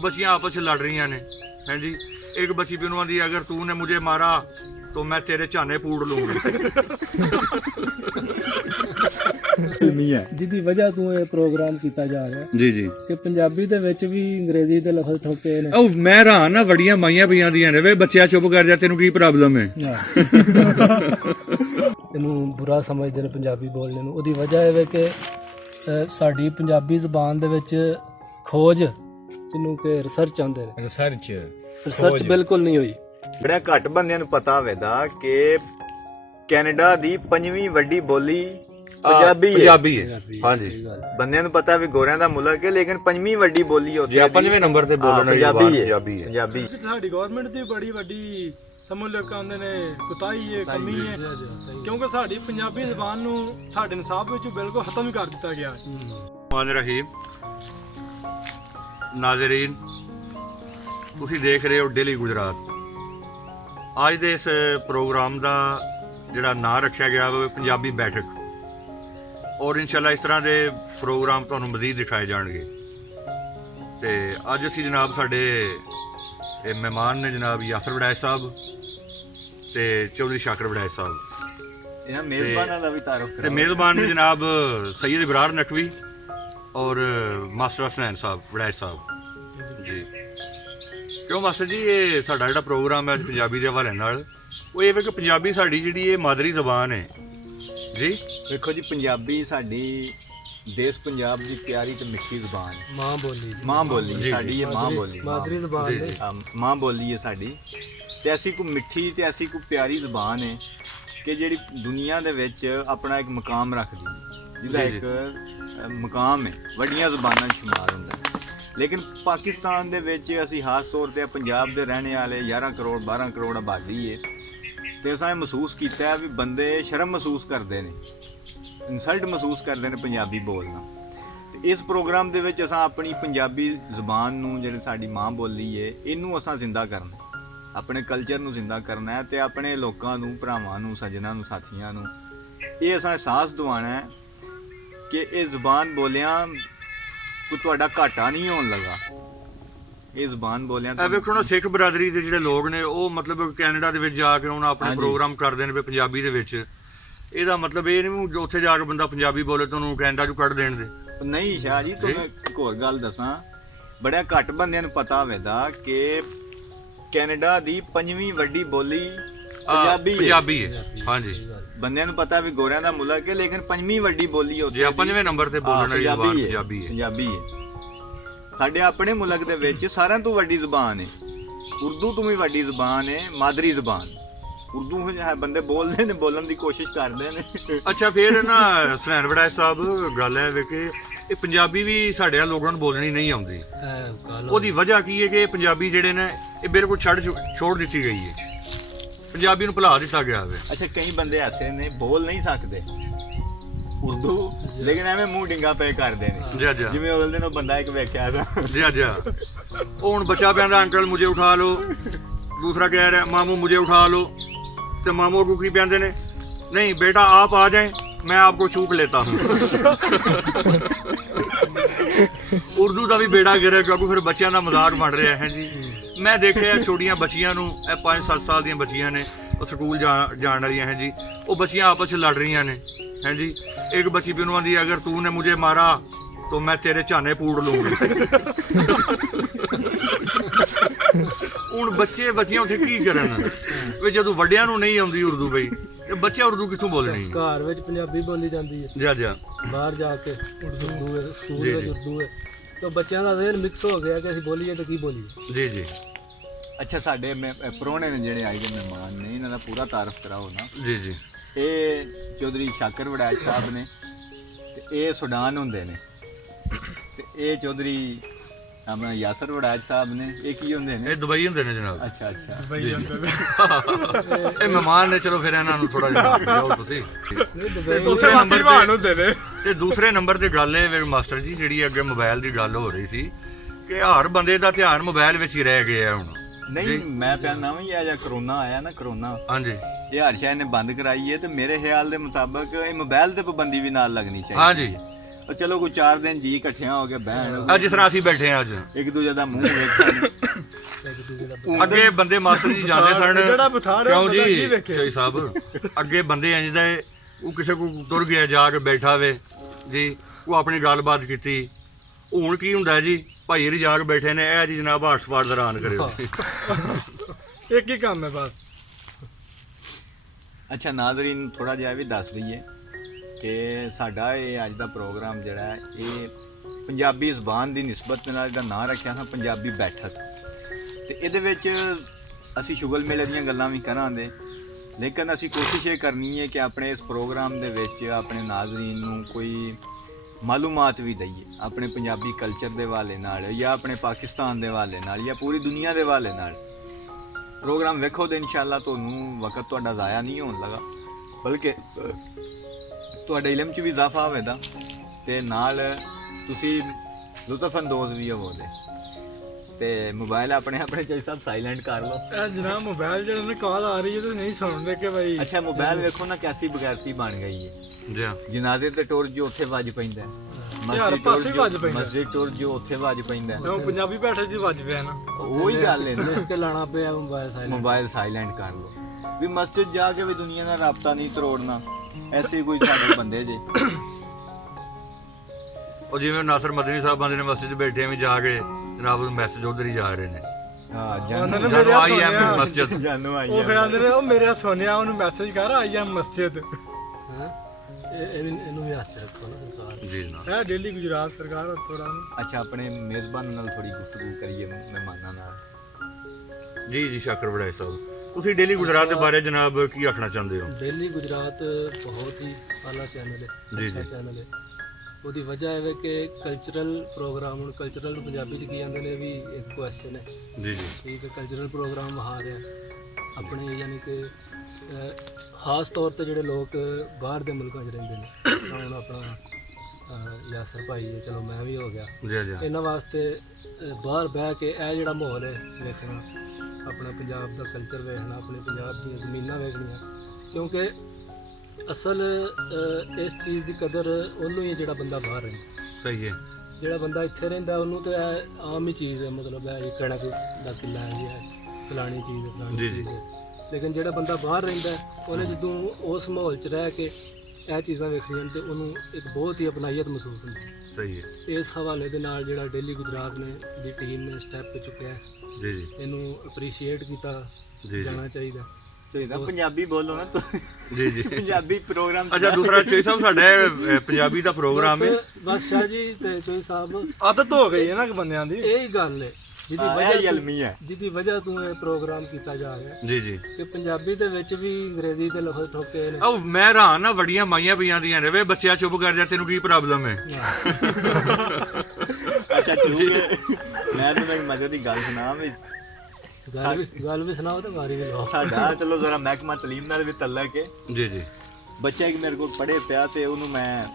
बच्चियां आपस में लड़ रही ने हैं जी। एक बच्ची भी उन्होंने अगर तूने मुझे मारा तो मैं तेरे झाने पूड़ लूंगी। जिहदी वजह तो ये प्रोग्राम किया जा रहा है जी जी कि पंजाबी दे विच भी अंग्रेजी दे लफज ठोके ने। ਉਹ ਮੈਂ ਹੈਰਾਨ ਨਾ ਬੜੀਆਂ ਮਾਈਆਂ ਪਈਆਂ ਦੀਆਂ ਨੇ ਵੇ ਬੱਚਿਆ ਚੁੱਪ ਕਰ ਜਾ ਤੈਨੂੰ ਕੀ ਪ੍ਰੋਬਲਮ ਹੈ। ਇਹਨੂੰ ਬੁਰਾ ਸਮਝਦੇ ਨੇ ਪੰਜਾਬੀ ਬੋਲਣੇ ਨੂੰ। ਉਹਦੀ ਵਜ੍ਹਾ ਇਹ ਵੇ ਕਿ ਸਾਡੀ ਪੰਜਾਬੀ ਜ਼ੁਬਾਨ ਦੇ ਵਿੱਚ ਖੋਜ ਜਿਹਨੂੰ ਕਿ ਰਿਸਰਚ ਆਉਂਦੇ ਨੇ, ਰਿਸਰਚ ਬਿਲਕੁਲ ਨਹੀਂ ਹੋਈ। ਬੜਾ ਘੱਟ ਬੰਦਿਆਂ ਨੂੰ ਪਤਾ ਹੋਵੇਗਾ ਕਿ ਕੈਨੇਡਾ ਦੀ 5ਵੀਂ ਵੱਡੀ ਬੋਲੀ ਪੰਜਾਬੀ ਹੈ। ਹਾਂਜੀ ਬੰਦਿਆਂ ਨੂੰ ਪਤਾ ਵੀ ਗੋਰਿਆਂ ਦਾ ਮੁਲਕ ਹੈ ਲੇਕਿਨ 5ਵੀਂ ਵੱਡੀ ਬੋਲੀ ਉੱਥੇ ਜੇ 5ਵੇਂ ਨੰਬਰ ਤੇ ਬੋਲਣ ਵਾਲੀ ਜ਼ਬਾਨ ਪੰਜਾਬੀ ਹੈ। ਪੰਜਾਬੀ ਸਾਡੀ ਗਵਰਨਮੈਂਟ ਦੀ ਬੜੀ ਵੱਡੀ ਸਮਝ ਲੋ ਕਹਿੰਦੇ ਨੇ ਕੁਤਾਹੀ ਹੈ, ਕਮੀ ਹੈ, ਕਿਉਂਕਿ ਸਾਡੀ ਪੰਜਾਬੀ ਜ਼ਬਾਨ ਨੂੰ ਸਾਡੇ ਨਿਸਾਬ ਵਿੱਚੋਂ ਬਿਲਕੁਲ ਖਤਮ ਹੀ ਕਰ ਦਿੱਤਾ ਗਿਆ ਹੈ। ਮਾਨ ਰਹੀਮ ਨਾਜ਼ਰੀਨ, ਤੁਸੀਂ ਦੇਖ ਰਹੇ ਹੋ ਡੇਲੀ ਗੁਜਰਾਤ। ਅੱਜ ਦੇ ਇਸ ਪ੍ਰੋਗਰਾਮ ਦਾ ਜਿਹੜਾ ਨਾਂ ਰੱਖਿਆ ਗਿਆ ਉਹ ਪੰਜਾਬੀ ਬੈਠਕ, ਔਰ ਇਨਸ਼ਾਅੱਲਾ ਇਸ ਤਰ੍ਹਾਂ ਦੇ ਪ੍ਰੋਗਰਾਮ ਤੁਹਾਨੂੰ ਮਜ਼ੀਦ ਦਿਖਾਏ ਜਾਣਗੇ। ਤੇ ਅੱਜ ਅਸੀਂ ਜਨਾਬ ਸਾਡੇ ਇਹ ਮਹਿਮਾਨ ਨੇ ਜਨਾਬ ਯਾਸਰ ਵੜੈਚ ਸਾਹਿਬ ਤੇ ਚੌਧਰੀ ਸ਼ਾਕਰ ਵੜੈਚ ਸਾਹਿਬ। ਇਹਨਾਂ ਮੇਜ਼ਬਾਨਾਂ ਦਾ ਵੀ ਤਾਰਫ ਤੇ ਕਰਾਓ। ਮੇਜ਼ਬਾਨ ਨੇ ਜਨਾਬ ਸੈयद ਇਬਰਾਰ ਨਕਵੀ ਔਰ ਮਾਸਟਰ ਹਸਨੈਨ ਸਾਹਿਬ ਵੜੈਚ ਸਾਹਿਬ ਜੀ। ਕਿਉਂ ਮਾਸਟਰ ਜੀ, ਇਹ ਸਾਡਾ ਜਿਹੜਾ ਪ੍ਰੋਗਰਾਮ ਹੈ ਅੱਜ ਪੰਜਾਬੀ ਦੇ ਹਵਾਲੇ ਨਾਲ, ਉਹ ਇਹ ਵੇ ਕਿ ਪੰਜਾਬੀ ਸਾਡੀ ਜਿਹੜੀ ਇਹ ਮਾਦਰੀ ਜ਼ਬਾਨ ਹੈ ਜੀ। ਵੇਖੋ ਜੀ, ਪੰਜਾਬੀ ਸਾਡੀ ਦੇਸ਼ ਪੰਜਾਬ ਦੀ ਪਿਆਰੀ ਤੇ ਮਿੱਠੀ ਜ਼ਬਾਨ ਹੈ। ਮਾਂ ਬੋਲੀ ਮਾਂ ਬੋਲੀ ਸਾਡੀ, ਇਹ ਮਾਂ ਬੋਲੀ, ਮਾਦਰੀ ਜ਼ਬਾਨ ਨੇ। ਮਾਂ ਬੋਲੀ ਹੈ ਸਾਡੀ। ਤੇ ਐਸੀ ਕੋ ਮਿੱਠੀ ਤੇ ਐਸੀ ਕੋ ਪਿਆਰੀ ਜ਼ਬਾਨ ਹੈ ਕਿ ਜਿਹੜੀ ਦੁਨੀਆ ਦੇ ਵਿੱਚ ਆਪਣਾ ਇੱਕ ਮਕਾਮ ਰੱਖਦੀ ਹੈ, ਜਿਹਦਾ ਇੱਕ ਮਕਾਮ ਹੈ, ਵੱਡੀਆਂ ਜ਼ਬਾਨਾਂ 'ਚ ਸ਼ੁਮਾਰ ਹੁੰਦਾ ਹੈ। ਲੇਕਿਨ ਪਾਕਿਸਤਾਨ ਦੇ ਵਿੱਚ ਅਸੀਂ ਖਾਸ ਤੌਰ ਤੇ ਪੰਜਾਬ ਦੇ ਰਹਿਣੇ ਵਾਲੇ 11 ਕਰੋੜ 12 ਕਰੋੜ ਆਬਾਦੀ ਹੈ ਤੇ ਅਸਾਂ ਇਹ ਮਹਿਸੂਸ ਕੀਤਾ ਵੀ ਬੰਦੇ ਸ਼ਰਮ ਮਹਿਸੂਸ ਕਰਦੇ ਨੇ, ਇਨਸਲਟ ਮਹਿਸੂਸ ਕਰਦੇ ਨੇ ਪੰਜਾਬੀ ਬੋਲਣਾ। ਤੇ ਇਸ ਪ੍ਰੋਗਰਾਮ ਦੇ ਵਿੱਚ ਅਸਾਂ ਆਪਣੀ ਪੰਜਾਬੀ ਜ਼ੁਬਾਨ ਨੂੰ, ਜਿਹੜੀ ਸਾਡੀ ਮਾਂ ਬੋਲੀ ਹੈ, ਇਹਨੂੰ ਅਸਾਂ ਜ਼ਿੰਦਾ ਕਰਨਾ, ਆਪਣੇ ਕਲਚਰ ਨੂੰ ਜ਼ਿੰਦਾ ਕਰਨਾ ਹੈ ਤੇ ਆਪਣੇ ਲੋਕਾਂ ਨੂੰ, ਭਰਾਵਾਂ ਨੂੰ, ਸੱਜਣਾਂ ਨੂੰ, ਸਾਥੀਆਂ ਨੂੰ ਇਹ ਅਸਾਂ ਅਹਿਸਾਸ ਦਿਵਾਉਣਾ ਹੈ ਕਿ ਇਹ ਜ਼ੁਬਾਨ ਬੋਲਿਆਂ ਕੋਈ ਤੁਹਾਡਾ ਘਾਟਾ ਨਹੀਂ ਹੋਣ ਲੱਗਾ। ਇਹ ਜ਼ੁਬਾਨ ਬੋਲਿਆਂ ਇਹ ਵੇਖੋ ਨਾ, ਸਿੱਖ ਬਰਾਦਰੀ ਦੇ ਜਿਹੜੇ ਲੋਕ ਨੇ ਉਹ ਮਤਲਬ ਕੈਨੇਡਾ ਦੇ ਵਿੱਚ ਜਾ ਕੇ ਹੁਣ ਆਪਣੇ ਪ੍ਰੋਗਰਾਮ ਕਰਦੇ ਨੇ ਪੰਜਾਬੀ ਦੇ ਵਿੱਚ। ਇਹਦਾ ਮਤਲਬ ਇਹ ਨਹੀਂ ਵੀ ਉੱਥੇ ਜਾ ਕੇ ਬੰਦਾ ਪੰਜਾਬੀ ਬੋਲੇ ਤਾਂ ਉਹਨੂੰ ਕੈਨੇਡਾ ਚੋਂ ਕੱਢ ਦੇਣ ਦੇ। ਨਹੀਂ ਸ਼ਾਹ ਜੀ, ਤੁਹਾਨੂੰ ਇੱਕ ਹੋਰ ਗੱਲ ਦੱਸਾਂ, ਬੜਾ ਘੱਟ ਬੰਦਿਆਂ ਨੂੰ ਪਤਾ ਹੋਵੇਗਾ ਕਿ ਕੈਨੇਡਾ ਦੀ 5ਵੀਂ ਵੱਡੀ ਬੋਲੀ ਪੰਜਾਬੀ ਹੈ। ਹਾਂਜੀ, ਬੰਦਿਆਂ ਨੂੰ ਪਤਾ ਵੀ ਗੋਰਿਆਂ ਦਾ ਮੁਲਕ ਹੈ ਲੇਕਿਨ 5ਵੀਂ ਵੱਡੀ ਬੋਲੀ ਉੱਥੇ ਜੇ 5ਵੇਂ ਨੰਬਰ ਤੇ ਬੋਲਣ ਵਾਲੀ ਜ਼ਬਾਨ ਪੰਜਾਬੀ ਹੈ। ਸਾਡੇ ਆਪਣੇ ਮੁਲਕ ਦੇ ਵਿੱਚ ਸਾਰਿਆਂ ਤੋਂ ਵੱਡੀ ਜ਼ੁਬਾਨ ਹੈ, ਉਰਦੂ ਤੋਂ ਵੀ ਵੱਡੀ ਜ਼ੁਬਾਨ ਹੈ, ਮਾਦਰੀ ਜ਼ੁਬਾਨ। ਉਰਦੂ ਬੰਦੇ ਬੋਲਦੇ ਨੇ, ਬੋਲਣ ਦੀ ਕੋਸ਼ਿਸ਼ ਕਰਦੇ ਨੇ। ਅੱਛਾ, ਫਿਰ ਨਾ ਹਸਨੈਨ ਵੜੈਚ ਸਾਹਿਬ, ਗੱਲ ਹੈ ਵੇ ਕਿ ਇਹ ਪੰਜਾਬੀ ਵੀ ਸਾਡੇ ਲੋਕਾਂ ਨੂੰ ਬੋਲਣੀ ਨਹੀਂ ਆਉਂਦੀ। ਉਹਦੀ ਵਜ੍ਹਾ ਕੀ ਹੈ ਕਿ ਪੰਜਾਬੀ ਜਿਹੜੇ ਨੇ ਇਹ ਬਿਲਕੁਲ ਛੋੜ ਦਿੱਤੀ ਗਈ ਹੈ, ਪੰਜਾਬੀ ਨੂੰ ਭੁਲਾ ਦਿੱਤਾ ਗਿਆ ਹੈ। ਅੱਛਾ, ਕਈ ਬੰਦੇ ਐਸੇ ਨੇ ਬੋਲ ਨਹੀਂ ਸਕਦੇ ਉਰਦੂ ਲੇਕਿਨ ਐਵੇਂ ਮੂੰਹ ਡਿੰਗਾ ਪਏ ਕਰਦੇ ਨੇ। ਜਿਵੇਂ ਉਹਦੇ ਦਿਨ ਉਹ ਬੰਦਾ ਇੱਕ ਵੇਖਿਆ था। ਉਹ ਹੁਣ ਬੱਚਾ ਕਹਿੰਦਾ ਅੰਕਲ ਮੁਝੇ ਉਠਾ ਲਓ, ਦੂਸਰਾ ਕਹਿ ਰਿਹਾ ਮਾਮੂ ਮੁਝੇ ਉਠਾ ਲਓ, ਤੇ ਮਾਮੂ ਅੱਗੋਂ ਕੀ ਕਹਿੰਦੇ ਨੇ, ਨਹੀਂ ਬੇਟਾ ਆਪ ਆ ਜਾਏ ਮੈਂ ਆਪਕੋ ਚੂਕ लेता हूँ। ਉਰਦੂ ਦਾ ਵੀ ਬੇੜਾ ਗਿਰਿਆ ਕਿਉਂਕਿ ਫਿਰ ਬੱਚਿਆਂ ਦਾ ਮਜ਼ਾਕ ਬਣ ਰਿਹਾ ਹੈ ਜੀ। ਮੈਂ ਦੇਖਿਆ ਛੋਟੀਆਂ ਬੱਚੀਆਂ ਨੂੰ, ਇਹ 5-7 ਸਾਲ ਦੀਆਂ ਬੱਚੀਆਂ ਨੇ, ਉਹ ਸਕੂਲ ਜਾਣ ਵਾਲੀਆਂ ਹੈ ਜੀ। ਉਹ ਬੱਚੀਆਂ ਆਪਸ ਵਿੱਚ ਲੜ ਰਹੀਆਂ ਨੇ हैं जी। एक बच्ची भी उन्होंने अगर तूने मुझे मारा तो मैं तेरे झाने पूड़ लूंगी। ਹੁਣ ਬੱਚੇ ਬੱਚੀਆਂ ਉੱਥੇ ਕੀ ਕਰਨ ਵੀ ਜਦੋਂ ਵੱਡਿਆਂ ਨੂੰ ਨਹੀਂ ਆਉਂਦੀ ਉਰਦੂ ਬਈ ਤੇ ਬੱਚੇ ਉਰਦੂ ਕਿੱਥੋਂ ਬੋਲਣੀ। ਘਰ ਵਿੱਚ ਪੰਜਾਬੀ ਬੋਲੀ ਜਾਂਦੀ ਹੈ, ਜੀ ਬਾਹਰ ਜਾ ਕੇ ਉਰਦੂ ਹੈ, ਸਕੂਲ ਵਿੱਚ ਉਰਦੂ ਹੈ, ਤਾਂ ਬੱਚਿਆਂ ਦਾ ਜ਼ਿਹਨ ਮਿਕਸ ਹੋ ਗਿਆ ਕਿ ਅਸੀਂ ਬੋਲੀਏ ਤਾਂ ਕੀ ਬੋਲੀਏ। ਜੀ ਅੱਛਾ, ਸਾਡੇ ਪ੍ਰਾਹੁਣੇ ਨੇ ਜਿਹੜੇ ਆਏ ਦੇ ਮਹਿਮਾਨ ਨੇ, ਇਹਨਾਂ ਦਾ ਪੂਰਾ ਤਾਰਫ ਕਰਾਓ ਨਾ। ਜੀ ਇਹ ਚੌਧਰੀ ਸ਼ਾਕਰ ਵੜੈਚ ਸਾਹਿਬ ਨੇ ਤੇ ਇਹ ਸੁਡਾਨ ਹੁੰਦੇ ਨੇ, ਤੇ ਇਹ ਚੌਧਰੀ ਆਪਣਾ ਯਾਸਰ ਵੜੈਚ ਸਾਹਿਬ ਨੇ, ਇਹ ਕੀ ਹੁੰਦੇ ਨੇ? ਇਹ ਦੁਬਈ ਹੁੰਦੇ ਨੇ ਜਨਾਬ। ਅੱਛਾ ਇਹ ਮਹਿਮਾਨ ਨੇ, ਚਲੋ ਫਿਰ ਇਹਨਾਂ ਨੂੰ ਥੋੜਾ ਜਿਹਾ ਜਾਓ ਤੁਸੀਂ। ਤੇ ਦੂਸਰੇ ਨੰਬਰ ਤੇ ਗੱਲ ਇਹ ਮਾਸਟਰ ਜੀ, ਜਿਹੜੀ ਅੱਗੇ ਮੋਬਾਈਲ ਦੀ ਗੱਲ ਹੋ ਰਹੀ ਸੀ ਕਿ ਹਰ ਬੰਦੇ ਦਾ ਧਿਆਨ ਮੋਬਾਈਲ ਵਿੱਚ ਹੀ ਰਹਿ ਗਿਆ ਹੁਣ। ਨਹੀਂ, ਮੈਂ ਕਹਿੰਦਾ ਵੀ ਇਹ ਜਾਂ ਕਰੋਨਾ ਆਇਆ ਨਾ, ਕਰੋਨਾ, ਹਾਂਜੀ, ਇਹ ਹਰ ਸ਼ਾਇਦ ਨੇ ਬੰਦ ਕਰਾਈ ਹੈ ਤੇ ਮੇਰੇ ਖਿਆਲ ਦੇ ਮੁਤਾਬਕ ਇਹ ਮੋਬਾਈਲ ਤੇ ਪਾਬੰਦੀ ਵੀ ਨਾਲ ਲੱਗਣੀ ਚਾਹੀਦੀ। ਹਾਂਜੀ, ਉਹ ਚਲੋ ਕੋਈ 4 ਦਿਨ ਜੀ ਇਕੱਠਿਆਂ ਹੋ ਕੇ ਬਹਿਣ, ਅੱਜ ਜਿਸ ਤਰ੍ਹਾਂ ਅਸੀਂ ਬੈਠੇ ਆ ਅੱਜ, ਇੱਕ ਦੂਜੇ ਦਾ ਮੂੰਹ ਵੇਖਣ। ਅੱਗੇ ਬੰਦੇ ਮਾਸਟਰ ਜੀ ਜਾਂਦੇ ਸਨ, ਜਿਹੜਾ ਬਥਾੜਿਆ ਕਿਉਂ ਬੰਦਾ ਕੀ ਜੀ ਵੇਖੇ। ਚੋਈ ਸਾਹਿਬ, ਅੱਗੇ ਬੰਦੇ ਇੰਜ ਦੇ, ਉਹ ਕਿਸੇ ਕੋਲ ਤੁਰ ਗਿਆ ਜਾ ਕੇ ਬੈਠਾ ਵੇ ਜੀ, ਉਹ ਆਪਣੀ ਗੱਲਬਾਤ ਕੀਤੀ। ਹੁਣ ਕੀ ਹੁੰਦਾ ਜੀ, ਭਾਈ ਹਰੀ ਜਾ ਕੇ ਬੈਠੇ ਨੇ, ਇਹ ਜੀ ਜਨਾਬ ਹਟਸਪਾਟ ਦਾ ਐਲਾਨ ਕਰਿਓ। ਇੱਕ ਹੀ ਕੰਮ ਹੈ ਬਸ। ਅੱਛਾ ਨਾਜ਼ਰੀਨ ਨੂੰ ਥੋੜਾ ਜਿਹਾ ਵੀ ਦੱਸ ਦਈਏ ਕਿ ਸਾਡਾ ਇਹ ਅੱਜ ਦਾ ਪ੍ਰੋਗਰਾਮ ਜਿਹੜਾ ਹੈ ਇਹ ਪੰਜਾਬੀ ਜ਼ੁਬਾਨ ਦੀ ਨਿਸਬਤ ਨਾਲ ਇਹਦਾ ਨਾਂ ਰੱਖਿਆ ਸੀ ਪੰਜਾਬੀ ਬੈਠਕ। ਤੇ ਇਹਦੇ ਵਿੱਚ ਅਸੀਂ ਸ਼ੁਗਲ ਮੇਲੇ ਦੀਆਂ ਗੱਲਾਂ ਵੀ ਕਰਾਂਗੇ, ਲੇਕਿਨ ਅਸੀਂ ਕੋਸ਼ਿਸ਼ ਇਹ ਕਰਨੀ ਹੈ ਕਿ ਆਪਣੇ ਇਸ ਪ੍ਰੋਗਰਾਮ ਦੇ ਵਿੱਚ ਆਪਣੇ ਨਾਜ਼ਰੀਨ ਨੂੰ ਕੋਈ ਮਾਲੂਮਾਤ ਵੀ ਦਈਏ ਆਪਣੇ ਪੰਜਾਬੀ ਕਲਚਰ ਦੇ ਹਵਾਲੇ ਨਾਲ, ਜਾਂ ਆਪਣੇ ਪਾਕਿਸਤਾਨ ਦੇ ਹਵਾਲੇ ਨਾਲ, ਜਾਂ ਪੂਰੀ ਦੁਨੀਆ ਦੇ ਹਵਾਲੇ ਨਾਲ। ਪ੍ਰੋਗਰਾਮ ਵੇਖੋ ਤੇ ਇਨਸ਼ਾਅੱਲਾ ਤੁਹਾਨੂੰ ਵਕਤ ਤੁਹਾਡਾ ਜ਼ਾਇਆ ਨਹੀਂ ਹੋਣ ਲੱਗਾ, ਬਲਕਿ ਤੁਹਾਡੇ ਇਲਮ 'ਚ ਵੀ ਇਜ਼ਾਫਾ ਹੋਵੇਗਾ ਤੇ ਨਾਲ ਤੁਸੀਂ ਲੁਤਫ ਅੰਦੋਜ਼ ਵੀ ਹੋਵੋਗੇ। ਤੇ ਮੋਬਾਈਲ ਆਪਣੇ ਆਪਣੇ ਚਾਹੀ ਸਭ ਸਾਇਲੈਂਟ ਕਰ ਲਓ। ਇਹ ਜਨਾਬ ਮੋਬਾਈਲ ਜਿਹੜਾ ਨਾ ਕਾਲ ਆ ਰਹੀ ਹੈ ਤੇ ਨਹੀਂ ਸੁਣਦੇ ਕਿ ਭਾਈ। ਅੱਛਾ ਮੋਬਾਈਲ ਵੇਖੋ ਨਾ ਕੈਸੀ ਬਗੈਰਤੀ ਬਣ ਗਈ ਹੈ ਜੀ ਹਾਂ। ਜਨਾਜ਼ੇ ਤੇ ਟੁਰ ਜੋ ਉੱਥੇ ਵੱਜ ਪੈਂਦਾ, ਹਰ ਪਾਸੇ ਵੱਜ ਪੈਂਦਾ। ਮਸਜਿਦ ਟੁਰ ਜੋ ਉੱਥੇ ਵੱਜ ਪੈਂਦਾ। ਉਹ ਪੰਜਾਬੀ ਬੈਠੇ ਜੀ ਵੱਜ ਪਿਆ ਨਾ, ਉਹੀ ਗੱਲ ਹੈ ਨਾ, ਲਿਖ ਕੇ ਲਾਣਾ ਪਿਆ ਮੋਬਾਈਲ ਸਾਈਲੈਂਟ। ਮੋਬਾਈਲ ਸਾਇਲੈਂਟ ਕਰ ਲਓ ਵੀ ਮਸਜਿਦ ਜਾ ਕੇ ਵੀ ਦੁਨੀਆ ਨਾਲ ਰਾਬਤਾ ਨਹੀਂ ਤੋੜਨਾ, ਐਸੇ ਕੋਈ ਸਾਡੇ ਬੰਦੇ ਜੇ। ਉਹ ਜਿਵੇਂ ਨਾਸਰ ਮਦਨੀ ਸਾਹਿਬ ਆਂਦੇ ਨੇ ਮਸਜਿਦ ਬੈਠੇ ਵੀ ਜਾ ਕੇ ਜਨਾਬ ਉਹ ਮੈਸੇਜ ਉਧਰ ਹੀ ਜਾ ਰਹੇ ਨੇ। ਹਾਂ ਉਹਨਾਂ ਨੇ ਜਾਨੂ ਮੇਰੇ ਆਈ ਐਮ ਸੁਣਿਆ। ਮਸਜਿਦ। ਜਾਨੂ ਆਈ ਉਹ ਫਿਰ ਆਂਦੇ ਨੇ ਉਹ ਮੇਰੇ ਸੋਨਿਆ ਉਹਨੂੰ ਮੈਸੇਜ ਕਰ ਆਈ ਆ ਮਸਜਿਦ। ਇਹਨੂੰ ਵੀ ਹੱਥ 'ਚ ਰੱਖੋ ਨਾ ਸਰਕਾਰ। ਜੀ ਜਨਾਬ। ਇਹ ਦਿੱਲੀ ਗੁਜਰਾਤ ਸਰਕਾਰ ਥੋੜਾ ਅੱਛਾ ਆਪਣੇ ਮੇਜ਼ਬਾਨ ਨਾਲ ਥੋੜੀ ਗੁਫ਼ਤਗੂ ਕਰੀਏ ਮਹਿਮਾਨਾਂ ਨਾਲ। ਜੀ ਜੀ ਸ਼ਾਕਰ ਵੜਾਈ ਸਾਹਿਬ, ਤੁਸੀਂ ਡੇਲੀ ਗੁਜਰਾਤ ਦੇ ਬਾਰੇ ਜਨਾਬ ਕੀ ਆਖਣਾ ਚਾਹੁੰਦੇ ਹੋ? ਦਿੱਲੀ ਗੁਜਰਾਤ ਬਹੁਤ ਹੀ ਆਲਾ ਚੈਨਲ ਹੈ, ਜੀ, ਅੱਛਾ ਜੀ। ਚੈਨਲ ਹੈ। ਉਹਦੀ ਵਜ੍ਹਾ ਇਹ ਹੈ ਕਿ ਕਲਚਰਲ ਪ੍ਰੋਗਰਾਮ, ਹੁਣ ਕਲਚਰਲ ਨੂੰ ਪੰਜਾਬੀ 'ਚ ਕੀ ਕਹਿੰਦੇ ਨੇ ਵੀ ਇੱਕ ਕੁਐਸਚਨ ਹੈ। ਜੀ ਜੀ ਠੀਕ ਹੈ, ਕਲਚਰਲ ਪ੍ਰੋਗਰਾਮ ਆ ਰਿਹਾ ਆਪਣੇ, ਯਾਨੀ ਕਿ ਖਾਸ ਤੌਰ ਤੇ ਜਿਹੜੇ ਲੋਕ ਬਾਹਰ ਦੇ ਮੁਲਕਾਂ 'ਚ ਰਹਿੰਦੇ ਨੇ, ਹੁਣ ਆਪਣਾ ਯਾਸਰ ਭਾਈ ਹੈ, ਚਲੋ ਮੈਂ ਵੀ ਹੋ ਗਿਆ, ਜੀ ਜੀ ਇਹਨਾਂ ਵਾਸਤੇ ਬਾਹਰ ਬਹਿ ਕੇ ਇਹ ਜਿਹੜਾ ਮਾਹੌਲ ਹੈ ਵੇਖਣਾ, ਆਪਣਾ ਪੰਜਾਬ ਦਾ ਕਲਚਰ ਵੇਖਣਾ, ਆਪਣੇ ਪੰਜਾਬ ਦੀਆਂ ਜ਼ਮੀਨਾਂ ਵੇਖਣੀਆਂ, ਕਿਉਂਕਿ ਅਸਲ ਇਸ ਚੀਜ਼ ਦੀ ਕਦਰ ਉਹਨੂੰ ਹੀ ਜਿਹੜਾ ਬੰਦਾ ਬਾਹਰ ਰਹਿੰਦਾ। ਸਹੀ ਹੈ। ਜਿਹੜਾ ਬੰਦਾ ਇੱਥੇ ਰਹਿੰਦਾ ਉਹਨੂੰ ਤਾਂ ਇਹ ਆਮ ਹੀ ਚੀਜ਼ ਹੈ, ਮਤਲਬ ਇਹ ਕਣਕ ਦਾ ਕਿੱਲਾ ਹੈ, ਇਹ ਫਲਾਣੀ ਚੀਜ਼ ਹੈ, ਫਲਾਣੀ ਜੀ, ਚੀਜ਼ ਹੈ। ਲੇਕਿਨ ਜਿਹੜਾ ਬੰਦਾ ਬਾਹਰ ਰਹਿੰਦਾ ਉਹਨੇ ਜਦੋਂ ਉਸ ਮਾਹੌਲ 'ਚ ਰਹਿ ਕੇ ਇਹ ਚੀਜ਼ਾਂ ਵੇਖਣੀਆਂ ਤੇ ਉਹਨੂੰ ਇੱਕ ਬਹੁਤ ਹੀ ਅਪਣਾਈਅਤ ਮਹਿਸੂਸ ਹੁੰਦੀ। ਸਹੀ ਹੈ। ਇਸ ਹਵਾਲੇ ਦੇ ਨਾਲ ਜਿਹੜਾ ਡੇਲੀ ਗੁਜਰਾਤ ਨੇ ਦੀ ਟੀਮ ਨੇ ਸਟੈਪ ਚੁੱਕਿਆ ਹੈ, ਜੀ ਜੀ ਇਹਨੂੰ ਅਪਰੀਸ਼ੀਏਟ ਕੀਤਾ ਜੀ ਜਾਣਾ ਚਾਹੀਦਾ। ਚਾਹੀਦਾ ਪੰਜਾਬੀ ਬੋਲੋ ਨਾ ਤੁਸੀਂ। ਜੀ ਜੀ। ਪੰਜਾਬੀ ਪ੍ਰੋਗਰਾਮ ਅੱਛਾ ਦੂਸਰਾ ਚੋਈ ਸਾਹਿਬ ਸਾਡਾ ਪੰਜਾਬੀ ਦਾ ਪ੍ਰੋਗਰਾਮ ਹੈ। ਬਸ ਸ਼ਾਹ ਜੀ ਤੇ ਚੋਈ ਸਾਹਿਬ ਆਦਤ ਹੋ ਗਈ ਹੈ ਨਾ ਕਿ ਬੰਦਿਆਂ ਦੀ। ਇਹ ਹੀ ਗੱਲ ਹੈ ਜਿਹਦੀ ਇਹ ਵਜ੍ਹਾ ਅਲਮੀ ਹੈ। ਜਿਹਦੀ ਵਜ੍ਹਾ ਤੋਂ ਇਹ ਪ੍ਰੋਗਰਾਮ ਕੀਤਾ ਜਾ ਰਿਹਾ ਜੀ ਜੀ। ਕਿ ਪੰਜਾਬੀ ਦੇ ਵਿੱਚ ਵੀ ਅੰਗਰੇਜ਼ੀ ਦੇ ਲਫ਼ਜ਼ ਠੋਕੇ ਨੇ। ਉਹ ਮੈਂ ਹੈਰਾਨ ਨਾ, ਵੱਡੀਆਂ ਮਾਈਆਂ ਪਈਆਂ ਦੀਆਂ ਨੇ ਵੇ ਬੱਚਿਆ ਚੁੱਪ ਕਰ ਜਾ, ਤੈਨੂੰ ਕੀ ਪ੍ਰੋਬਲਮ ਹੈ? ਅੱਛਾ ਚੂਕ ਮੈਂ ਤੁਹਾਨੂੰ ਇੱਕ ਮਜ਼ੇ ਦੀ ਗੱਲ ਸੁਣਾ ਵੀ ਗੱਲ ਵੀ ਸੁਣਾਓ ਤੇ ਵਾਰੀ ਵੀ ਲਾਓ। ਸਾਡਾ ਚਲੋ ਜ਼ਰਾ ਮਹਿਕਮਾ ਤਾਲੀਮ ਨਾਲ ਵੀ ਤਲਕ ਹੈ। ਜੀ ਜੀ ਬੱਚਾ ਇੱਕ ਮੇਰੇ ਕੋਲ ਪੜ੍ਹੇ ਪਿਆ ਤੇ ਉਹਨੂੰ ਮੈਂ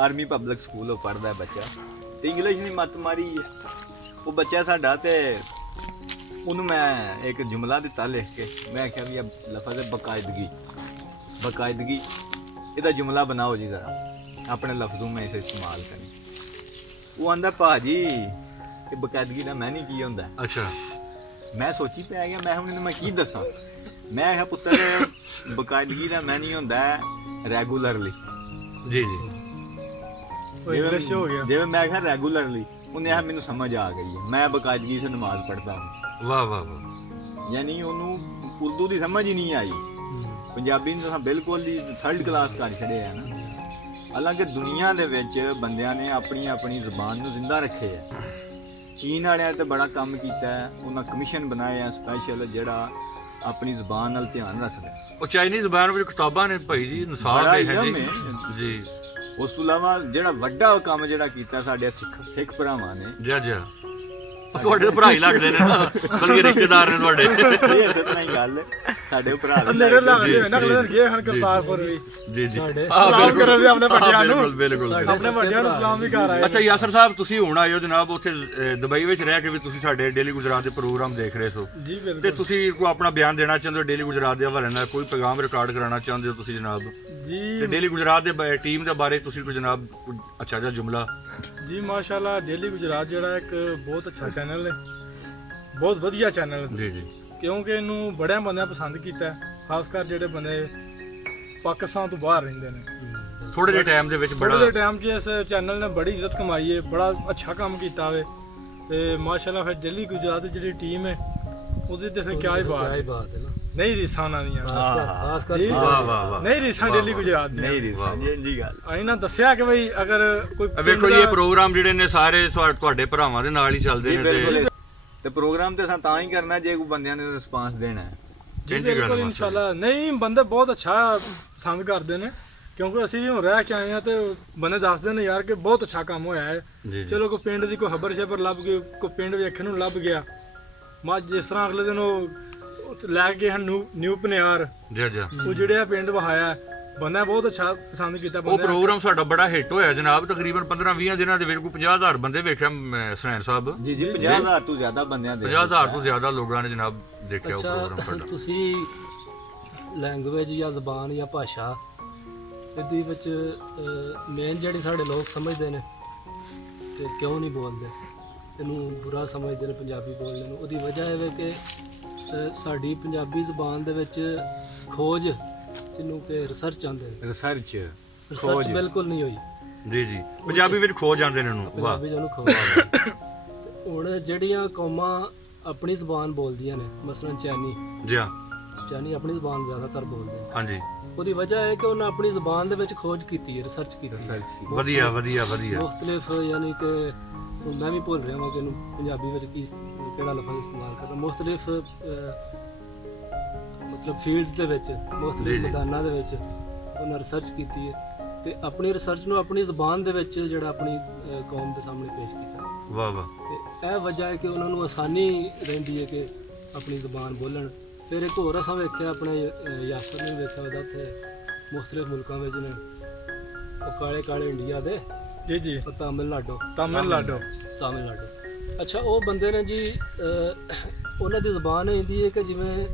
ਆਰਮੀ ਪਬਲਿਕ ਸਕੂਲੋਂ ਪੜ੍ਹਦਾ ਬੱਚਾ ਤੇ ਇੰਗਲਿਸ਼ ਦੀ ਮੱਤ ਮਾਰੀ ਹੈ ਉਹ ਬੱਚਾ ਸਾਡਾ। ਤੇ ਉਹਨੂੰ ਮੈਂ ਇੱਕ ਜੁਮਲਾ ਦਿੱਤਾ ਲਿਖ ਕੇ, ਮੈਂ ਕਿਹਾ ਵੀ ਇਹ ਲਫ਼ਜ਼ ਹੈ ਬਕਾਇਦਗੀ। ਬਕਾਇਦਗੀ ਇਹਦਾ ਜੁਮਲਾ ਬਣਾਓ ਜੀ ਜ਼ਰਾ, ਆਪਣੇ ਲਫ਼ਜ਼ੋਂ ਮੈਂ ਇਸੇ ਇਸਤੇਮਾਲ ਕरें। ਉਹ ਆਂਦਾ ਭਾਜੀ ਇਹ ਬਕਾਇਦਗੀ ਦਾ ਮੈਨੀ ਕੀ ਹੁੰਦਾ? ਅੱਛਾ। ਮੈਂ ਸੋਚੀ ਪੈ ਗਿਆ, ਮੈਂ ਹੁਣ ਇਹਨੂੰ ਮੈਂ ਕੀ ਦੱਸਾਂ। ਮੈਂ ਕਿਹਾ ਪੁੱਤਰ ਬਕਾਇਦਗੀ ਦਾ ਮੈਨੀ ਹੁੰਦਾ ਰੈਗੂਲਰਲੀ। ਜੀ ਜੀ ਉਹ ਇੰਗਲਿਸ਼ ਹੋ ਗਿਆ। ਜਿਵੇਂ ਮੈਂ ਕਿਹਾ ਰੈਗੂਲਰਲੀ, ਉਹਨੇ ਕਿਹਾ ਮੈਨੂੰ ਸਮਝ ਆ ਗਈ ਹੈ, ਮੈਂ ਬਕਾਇਦਗੀ ਸੇ ਨਮਾਜ਼ ਪੜ੍ਹਦਾ ਹੂੰ। ਵਾਹ ਵਾਹ ਵਾਹ। ਯਾਨੀ ਉਹਨੂੰ ਉਰਦੂ ਦੀ ਸਮਝ ਹੀ ਨਹੀਂ ਆਈ, ਪੰਜਾਬੀ ਨੂੰ ਤਾਂ ਬਿਲਕੁਲ ਹੀ 3rd ਕਲਾਸ ਕਰ ਛੜਿਆ ਹੈ ਨਾ। ਹਾਲਾਂਕਿ ਦੁਨੀਆ ਦੇ ਵਿੱਚ ਬੰਦਿਆਂ ਨੇ ਆਪਣੀ ਆਪਣੀ ਜ਼ੁਬਾਨ ਨੂੰ ਜ਼ਿੰਦਾ ਰੱਖਿਆ ਹੈ। ਚੀਨ ਵਾਲਿਆਂ ਤੇ ਬੜਾ ਕੰਮ ਕੀਤਾ ਹੈ, ਉਹਨਾਂ ਕਮਿਸ਼ਨ ਬਣਾਇਆ ਸਪੈਸ਼ਲ ਜਿਹੜਾ ਆਪਣੀ ਜ਼ੁਬਾਨ ਨਾਲ ਧਿਆਨ ਰੱਖਦਾ ਹੈ। ਉਹ ਚਾਈਨੀਜ਼ ਜ਼ਬਾਨ ਵਿੱਚ ਕਿਤਾਬਾਂ ਨੇ ਭਾਈ ਜੀ, ਨਿਸਾਬ ਬੜਾ ਦੇ ਹੈ ਇਲਮ ਜੀ। ਹੈ। ਜੀ ਉਸ ਤੋਂ ਇਲਾਵਾ ਜਿਹੜਾ ਵੱਡਾ ਕੰਮ ਜਿਹੜਾ ਕੀਤਾ ਸਾਡੇ ਸਿੱਖ ਭਰਾਵਾਂ ਨੇ, ਜੀ ਜੀ ਤੁਹਾਡੇ ਭਰਾ ਹੀ ਲੱਗਦੇ ਨੇ ਨਾ, ਬਲਕਿ ਰਿਸ਼ਤੇਦਾਰ ਨੇ ਤੁਹਾਡੇ। ਇਹ ਇਸੇ ਤਰ੍ਹਾਂ ਹੀ ਗੱਲ ਸਾਡੇ ਭਰਾ ਵੀ ਨੇੜੇ ਲੱਗਦੇ ਹੋਏ ਨਾ ਅਗਲੇ ਦਿਨ ਗਏ ਹਨ ਕਰਤਾਰਪੁਰ ਵੀ ਜੀ ਜੀ ਸਾਡੇ ਸਲਾਮ ਕਰਨ ਵੀ ਆਪਣੇ ਵੱਡਿਆਂ ਨੂੰ, ਬਿਲਕੁਲ ਬਿਲਕੁਲ। ਆਪਣੇ ਵੱਡਿਆਂ ਨੂੰ ਸਲਾਮ ਵੀ ਕਰ ਆਏ। ਅੱਛਾ ਯਾਸਰ ਸਾਹਿਬ, ਤੁਸੀਂ ਹੁਣ ਆਏ ਹੋ ਜਨਾਬ ਉੱਥੇ ਦੁਬਈ ਵਿੱਚ ਰਹਿ ਕੇ ਵੀ ਤੁਸੀਂ ਸਾਡੇ ਡੇਲੀ ਗੁਜਰਾਤ ਦੇ ਪ੍ਰੋਗਰਾਮ ਦੇਖ ਰਹੇ ਹੋ, ਜੀ ਤੇ ਬਿਲਕੁਲ ਤੁਸੀਂ ਕੋਈ ਆਪਣਾ ਬਿਆਨ ਦੇਣਾ ਚਾਹੁੰਦੇ ਹੋ ਡੇਲੀ ਗੁਜਰਾਤ ਦੇ ਹਵਾਲੇ ਨਾਲ, ਕੋਈ ਪੈਗਾਮ ਰਿਕਾਰਡ ਕਰਾਉਣਾ ਚਾਹੁੰਦੇ ਹੋ ਤੁਸੀਂ ਜਨਾਬ, ਜੀ ਤੇ ਡੇਲੀ ਗੁਜਰਾਤ ਦੇ ਟੀਮ ਦੇ ਬਾਰੇ ਤੁਸੀਂ ਕੋਈ ਜਨਾਬ ਕੁਝ ਅੱਛਾ ਜਿਹਾ ਜੁਮਲਾ। ਜੀ ਮਾਸ਼ਾਅੱਲਾ, ਡੇਲੀ ਗੁਜਰਾਤ ਜਿਹੜਾ ਇੱਕ ਬਹੁਤ ਅੱਛਾ ਚੈਨਲ ਹੈ, ਬਹੁਤ ਵਧੀਆ ਚੈਨਲ ਹੈ, ਜੀ ਜੀ ਕਿਉਂਕਿ ਇਹਨੂੰ ਬੜਿਆਂ ਬੰਦਿਆਂ ਪਸੰਦ ਕੀਤਾ ਹੈ, ਖਾਸ ਕਰ ਜਿਹੜੇ ਬੰਦੇ ਪਾਕਿਸਤਾਨ ਤੋਂ ਬਾਹਰ ਰਹਿੰਦੇ ਨੇ। ਥੋੜੇ ਜਿਹੇ ਟਾਈਮ ਦੇ ਵਿੱਚ ਬੜੇ ਦੇ ਬੜਾ ਟਾਈਮ 'ਚ ਇਸ ਚੈਨਲ ਨੇ ਬੜੀ ਇੱਜ਼ਤ ਕਮਾਈ ਹੈ, ਬੜਾ ਅੱਛਾ ਕੰਮ ਕੀਤਾ ਵੇ, ਤੇ ਮਾਸ਼ਾਅੱਲਾ ਫਿਰ ਡੇਲੀ ਗੁਜਰਾਤ ਦੀ ਜਿਹੜੀ ਟੀਮ ਹੈ ਉਹਦੀ ਤੇ ਫਿਰ ਕਿਆ ਹੀ ਬਾਤ ਕਿਆ ਹੀ ਹੈ, ਬਾਤ ਹੈ ਨਾ, ਨਹੀਂ ਰੀਸਾਂ ਉਹਨਾਂ ਦੀਆਂ, ਖਾਸ ਕਰ ਜੀ। ਵਾਹ ਵਾਹ ਵਾਹ। ਨਹੀਂ ਰੀਸਾਂ ਡੇਲੀ ਗੁਜਰਾਤ ਦੀਆਂ। ਨਹੀਂ ਰਹੀ ਸਾਂਝੀ ਜੀ ਗੱਲ। ਅਸੀਂ ਨਾ ਦੱਸਿਆ ਕਿ ਬਈ ਅਗਰ ਕੋਈ ਵੇਖੋ ਜੀ, ਇਹ ਪ੍ਰੋਗਰਾਮ ਜਿਹੜੇ ਨੇ ਸਾਰੇ ਤੁਹਾਡੇ ਭਰਾਵਾਂ ਦੇ ਨਾਲ ਹੀ ਚੱਲਦੇ ਜੀ ਨੇ ਬਿਲਕੁਲ। ਤੇ ਪ੍ਰੋਗਰਾਮ ਤੇ ਤਾਂ ਹੀ ਕਰਨਾ ਜੇ ਕੋਈ ਬੰਦਿਆਂ ਨੇ ਰਿਸਪਾਂਸ ਦੇਣਾ ਹੈ। ਜੀ ਚੰਗੀ ਗੱਲ ਬਿਲਕੁਲ ਹੈ। ਇਨਸ਼ਾਅੱਲਾ। ਨਹੀਂ ਬੰਦੇ ਬਹੁਤ ਅੱਛਾ ਪਸੰਦ ਕਰਦੇ ਨੇ, ਕਿਉਂਕਿ ਅਸੀਂ ਵੀ ਹੁਣ ਰਹਿ ਕੇ ਆਏ ਆ ਤੇ ਬੰਦੇ ਦੱਸਦੇ ਨੇ ਯਾਰ ਕਿ ਬਹੁਤ ਅੱਛਾ ਕੰਮ ਹੋਇਆ ਹੈ। ਜੀ ਜੀ ਚਲੋ ਕੋਈ ਪਿੰਡ ਦੀ ਕੋਈ ਖਬਰ ਸ਼ਬਰ ਲੱਭ ਗਈ, ਕੋਈ ਪਿੰਡ ਵੇਖਣ ਨੂੰ ਲੱਭ ਗਿਆ, ਮਾ ਜਿਸ ਤਰ੍ਹਾਂ ਅਗਲੇ ਦਿਨ ਉਹ ਲੈ ਕੇ ਹਨ ਨਿਊ ਪਨਿਆਰ, ਜੀ ਜੀ ਉਹ ਜਿਹੜੇ ਆ ਪਿੰਡ ਵਹਾਇਆ, ਬੰਦਾ ਬਹੁਤ ਅੱਛਾ ਪਸੰਦ ਕੀਤਾ ਉਹ ਬੰਦੇ। ਪ੍ਰੋਗਰਾਮ ਸਾਡਾ ਬੜਾ ਹਿੱਟ ਹੋਇਆ ਜਨਾਬ, ਤਕਰੀਬਨ 15-20 ਦਿਨਾਂ ਦੇ ਵਿੱਚ ਕੋਈ 50,000 ਬੰਦੇ ਵੇਖਿਆ ਸੁਨੈਨ ਸਾਹਿਬ, ਜੀ ਜੀ 50,000 ਤੋਂ ਜ਼ਿਆਦਾ ਬੰਦਿਆਂ ਦੇ 50,000 ਤੋਂ ਜ਼ਿਆਦਾ ਲੋਕਾਂ ਨੇ ਜਨਾਬ ਦੇਖਿਆ ਉਹ ਅੱਛਾ ਪ੍ਰੋਗਰਾਮ ਸਾਡਾ। ਤੁਸੀਂ ਲੈਂਗੁਏਜ ਜਾਂ ਜ਼ਬਾਨ ਜਾਂ ਭਾਸ਼ਾ ਇਹਦੇ ਵਿੱਚ ਮੇਨ ਜਿਹੜੇ ਸਾਡੇ ਲੋਕ ਸਮਝਦੇ ਨੇ ਕਿ ਕਿਉਂ ਨਹੀਂ ਬੋਲਦੇ, ਇਹਨੂੰ ਬੁਰਾ ਸਮਝਦੇ ਨੇ ਪੰਜਾਬੀ ਬੋਲਣ ਨੂੰ, ਉਹਦੀ ਵਜ੍ਹਾ ਇਹ ਹੈ ਕਿ ਸਾਡੀ ਪੰਜਾਬੀ ਜ਼ਬਾਨ ਦੇ ਵਿੱਚ ਖੋਜ, ਜਿਹਨੂੰ ਕਿ ਰਿਸਰਚ ਆਉਂਦੇ ਨੇ, ਰਿਸਰਚ ਰਿਸਰਚ ਬਿਲਕੁਲ ਨਹੀਂ ਹੋਈ ਜੀ ਜੀ ਪੰਜਾਬੀ ਵਿੱਚ ਖੋ ਜਾਂਦੇ ਨੇ ਇਹਨੂੰ। ਵਾਹ ਪੰਜਾਬੀ ਜਿਹਨੂੰ ਖੋਜ ਹੁਣ ਜਿਹੜੀਆਂ ਕੌਮਾਂ ਆਪਣੀ ਜ਼ਬਾਨ ਬੋਲਦੀਆਂ ਨੇ, ਮਸਲਨ ਚੈਨੀ ਜੀ ਹਾਂ ਚੈਨੀ ਆਪਣੀ ਜ਼ਬਾਨ ਜ਼ਿਆਦਾਤਰ ਬੋਲਦੇ ਨੇ, ਹਾਂਜੀ ਉਹਦੀ ਵਜ੍ਹਾ ਹੈ ਕਿ ਉਹਨਾਂ ਆਪਣੀ ਜ਼ਬਾਨ ਦੇ ਵਿੱਚ ਖੋਜ ਕੀਤੀ ਹੈ, ਰਿਸਰਚ ਕੀਤੀ ਹੈ। ਵਧੀਆ ਵਧੀਆ ਵਧੀਆ। ਮੁxtਲਿਫ ਯਾਨੀ ਕਿ ਹੁਣ ਮੈਂ ਵੀ ਭੁੱਲ ਰਿਹਾ ਹਾਂ ਕਿ ਇਹਨੂੰ ਪੰਜਾਬੀ ਵਿੱਚ ਕਿਹੜਾ ਲਫ਼ਜ਼ ਇਸਤੇਮਾਲ ਕਰਨਾ, ਮੁxtਲਿਫ ਮਤਲਬ ਫੀਲਡਸ ਦੇ ਵਿੱਚ, ਜੀ, ਮੁxtਲਿਫ ਜੀ। ਮੈਦਾਨਾਂ ਦੇ ਵਿੱਚ ਉਹਨਾਂ ਰਿਸਰਚ ਕੀਤੀ ਹੈ ਤੇ ਆਪਣੀ ਰਿਸਰਚ ਨੂੰ ਆਪਣੀ ਜ਼ਬਾਨ ਦੇ ਵਿੱਚ ਜਿਹੜਾ ਆਪਣੀ ਕੌਮ ਦੇ ਸਾਹਮਣੇ ਪੇਸ਼ ਕੀਤਾ। ਵਾਹ ਵਾਹ। ਤੇ ਇਹ ਵਜ੍ਹਾ ਹੈ ਕਿ ਉਹਨਾਂ ਨੂੰ ਆਸਾਨੀ ਰਹਿੰਦੀ ਹੈ ਕਿ ਆਪਣੀ ਜ਼ਬਾਨ ਬੋਲਣ। ਫਿਰ ਇੱਕ ਹੋਰ ਅਸਾਂ ਵੇਖਿਆ, ਆਪਣੇ ਯਾਸਰ ਨੇ ਵੇਖਿਆ ਉਹਦਾ ਉੱਥੇ ਮੁxtਲਿਫ ਮੁਲਕਾਂ ਵਿੱਚ ਨੇ, ਉਹ ਕਾਲੇ ਕਾਲੇ ਇੰਡੀਆ ਦੇ, ਜੀ ਜੀ ਉਹ ਤਾਮਿਲਨਾਡੂ ਤਾਮਿਲਨਾਡੂ। ਅੱਛਾ, ਉਹ ਬੰਦੇ ਨੇ ਜੀ ਉਹਨਾਂ ਦੀ ਜ਼ਬਾਨ ਹੁੰਦੀ ਹੈ ਕਿ ਜਿਵੇਂ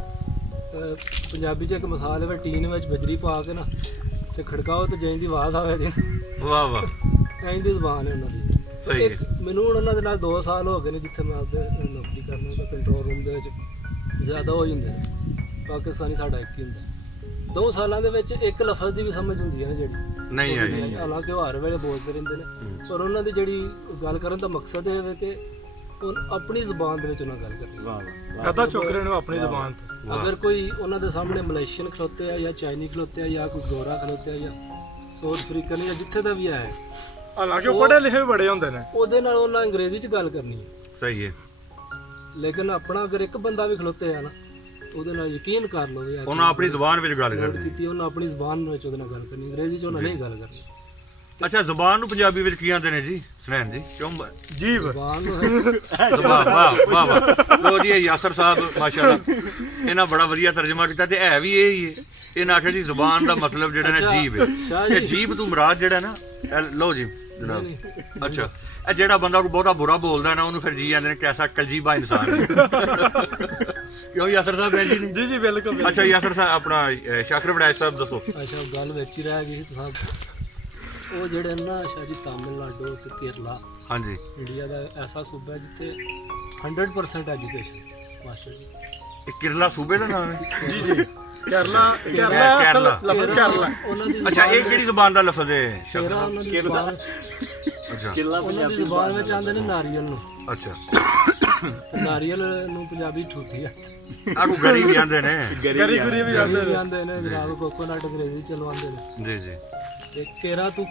ਪੰਜਾਬੀ 'ਚ ਇੱਕ ਮਿਸਾਲ ਹੈ, ਟੀਨ ਵਿੱਚ ਬਜਰੀ ਪਾ ਕੇ ਨਾ ਤੇ ਖੜਕਾਓ ਤੇ ਜੈਂ ਦੀ ਆਵਾਜ਼ ਆਵੇ ਦੀ, ਵਾਹ ਵਾਹ ਐਂ ਦੀ ਜ਼ਬਾਨ ਹੈ ਉਹਨਾਂ ਦੀ। ਸਹੀ ਇੱਕ ਮੈਨੂੰ ਹੁਣ ਉਹਨਾਂ ਦੇ ਨਾਲ 2 ਸਾਲ ਹੋ ਗਏ ਨੇ, ਜਿੱਥੇ ਮੈਂ ਆਪਦੇ ਨੌਕਰੀ ਕਰਨਾ, ਤਾਂ ਕੰਟਰੋਲ ਰੂਮ ਦੇ ਵਿੱਚ ਜ਼ਿਆਦਾ ਹੋ ਜਾਂਦੇ ਨੇ, ਪਾਕਿਸਤਾਨੀ ਸਾਡਾ ਇੱਕ ਹੀ ਹੁੰਦਾ। 2 ਸਾਲਾਂ ਦੇ ਵਿੱਚ ਇੱਕ ਲਫ਼ਜ਼ ਦੀ ਵੀ ਸਮਝ ਹੁੰਦੀ ਹੈ ਨਾ ਜਿਹੜੀ ਨਹੀਂ ਆਈ। ਹਾਲਾਂਕਿ ਉਹ ਹਰ ਵੇਲੇ ਬੋਲਦੇ ਰਹਿੰਦੇ ਨੇ, ਪਰ ਉਹਨਾਂ ਦੀ ਜਿਹੜੀ ਗੱਲ ਕਰਨ ਦਾ ਮਕਸਦ ਇਹ ਹੈ ਕਿ ਉਹ ਆਪਣੀ ਜ਼ੁਬਾਨ ਦੇ ਵਿੱਚ ਉਹਨਾਂ ਗੱਲ ਕਰਨੀ। ਵਾਹ ਵਾਹ ਕਦਾ ਚੁੱਕ ਰਹੇ ਨੇ ਉਹ ਆਪਣੀ ਜ਼ਬਾਨ ਤੋਂ। ਅਗਰ ਕੋਈ ਉਹਨਾਂ ਦੇ ਸਾਹਮਣੇ ਮਲੇਸ਼ੀਅਨ ਖਲੋਤੇ ਆ ਜਾਂ ਚਾਈਨੀ ਖਲੋਤੇ ਆ ਜਾਂ ਕੋਈ ਗੋਰਾ ਖਲੋਤੇ ਆ ਜਾਂ ਸਾਊਥ ਅਫਰੀਕਨ ਜਾਂ ਜਿੱਥੇ ਦਾ ਵੀ ਹੈ, ਹਾਲਾਂਕਿ ਉਹ ਪੜ੍ਹੇ ਲਿਖੇ ਵੀ ਬੜੇ ਹੁੰਦੇ ਨੇ। ਉਹਦੇ ਨਾਲ ਉਹਨਾਂ ਅੰਗਰੇਜ਼ੀ 'ਚ ਗੱਲ ਕਰਨੀ ਹੈ। ਸਹੀ ਹੈ। ਲੇਕਿਨ ਆਪਣਾ ਅਗਰ ਇੱਕ ਬੰਦਾ ਵੀ ਖਲੋਤੇ ਆ ਨਾ, ਉਹਦੇ ਨਾਲ ਯਕੀਨ ਕਰ ਲਓ ਯਾਰ, ਉਹਨਾਂ ਆਪਣੀ ਜ਼ੁਬਾਨ ਵਿੱਚ ਗੱਲ ਕਰਨੀ। ਕੀਤੀ ਉਹਨਾਂ ਆਪਣੀ ਜ਼ੁਬਾਨ ਵਿੱਚ ਉਹਦੇ ਨਾਲ ਗੱਲ ਕਰਨੀ, ਅੰਗਰੇਜ਼ੀ 'ਚ ਉਹਨਾਂ ਨਹੀਂ ਗੱਲ ਕਰਨੀ। ਅੱਛਾ, ਜ਼ੁਬਾਨ ਨੂੰ ਪੰਜਾਬੀ ਵਿੱਚ ਕੀ ਆਂਦੇ ਨੇ ਜੀ ਸੁਨੈਨ ਜੀ? ਕਿਉਂ ਜੀਬ ਜ਼ੁਬਾਨ ਨੂੰ ਵਾਹ ਵਾਹ ਵਾਹ ਵਾਹ। ਲੋ ਜੀ, ਇਹ ਯਾਸਰ ਸਾਹਿਬ ਮਾਸ਼ਾਅੱਲਾ ਇਹਨਾਂ ਬੜਾ ਵਧੀਆ ਤਰਜਮਾ ਕੀਤਾ, ਤੇ ਹੈ ਵੀ ਇਹ ਹੀ ਹੈ। ਇਹਨਾਂ ਆਖਿਆ ਜੀ ਜ਼ੁਬਾਨ ਦਾ ਮਤਲਬ ਜਿਹੜਾ ਨਾ ਜੀਬ ਹੈ। ਇਹ ਜੀਬ ਤੋਂ ਮੁਰਾਦ ਜਿਹੜਾ ਨਾ, ਲੋ ਜੀ ਜਨਾਬ। ਅੱਛਾ, ਇਹ ਜਿਹੜਾ ਬੰਦਾ ਕੋਈ ਬਹੁਤਾ ਬੁਰਾ ਬੋਲਦਾ ਨਾ, ਉਹਨੂੰ ਫਿਰ ਜੀ ਜਾਂਦੇ ਨੇ ਕੈਸਾ ਕਲਜੀਬਾ ਇਨਸਾਨ ਹੈ। ਕਿਉਂ ਯਾਸਰ ਸਾਹਿਬ? ਹੈ ਜੀ ਨਹੀਂ? ਜੀ ਜੀ ਬਿਲਕੁਲ। ਅੱਛਾ ਯਾਸਰ ਸਾਹਿਬ, ਆਪਣਾ ਸ਼ਾਕਰ ਵੜਾਇ ਸਾਹਿਬ ਦੱਸੋ। ਅੱਛਾ, ਉਹ ਗੱਲ ਵਿੱਚ ਹੀ ਰਹਿ ਗਈ ਸੀ ਸਾਹਿਬ। ਉਹ ਜਿਹੜੇ ਨਾ ਸ਼ਾਹ ਜੀ ਤਾਮਿਲਨਾਡੂ ਤੇ ਕੇਰਲਾ, ਹਾਂਜੀ, ਇੰਡੀਆ ਦਾ ਐਸਾ ਸੂਬਾ ਹੈ ਜਿੱਥੇ 100% ਐਜੂਕੇਸ਼ਨ ਮਾਸਟਰ ਜੀ। ਇਹ ਕਿਰਲਾ ਸੂਬੇ ਦਾ ਨਾਮ ਹੈ? ਜੀ ਜੀ ਕੇਰਲਾ ਅਸਲ ਲਫ਼ਜ਼ ਕੇਰਲਾ। ਉਹਨਾਂ ਦੀ ਅੱਛਾ, ਇਹ ਕਿਹੜੀ ਜ਼ੁਬਾਨ ਦਾ ਲਫ਼ਜ਼ ਹੈ? ਕੇਰਲਾ, ਉਹਨਾਂ ਦੀ ਜ਼ੁਬਾਨ, ਅੱਛਾ ਕਿੱਲਾ ਉਹਨਾਂ ਦੀ ਜ਼ੁਬਾਨ ਵਿੱਚ ਆਉਂਦੇ ਨੇ ਨਾਰੀਅਲ ਨੂੰ, ਅੱਛਾ। ਤੇ ਨਾਰੀਅਲ ਨੂੰ ਪੰਜਾਬੀ ਠੂਠੀ ਆ, ਆਗੂ ਗਰੀ ਵੀ ਆਂਦੇ ਨੇ। ਗਰੀ ਗੁਰੀ ਵੀ ਜਾਂਦੇ ਵੀ ਨੇ। ਆਉਂਦੇ ਨੇ ਜਨਾਬ, ਕੋਕੋਨਟ ਅੰਗਰੇਜ਼ੀ ਚਲਵਾਉਂਦੇ ਨੇ। ਜੀ ਜੀ। ਤੇ ਕੇਰਾ ਤੂੰ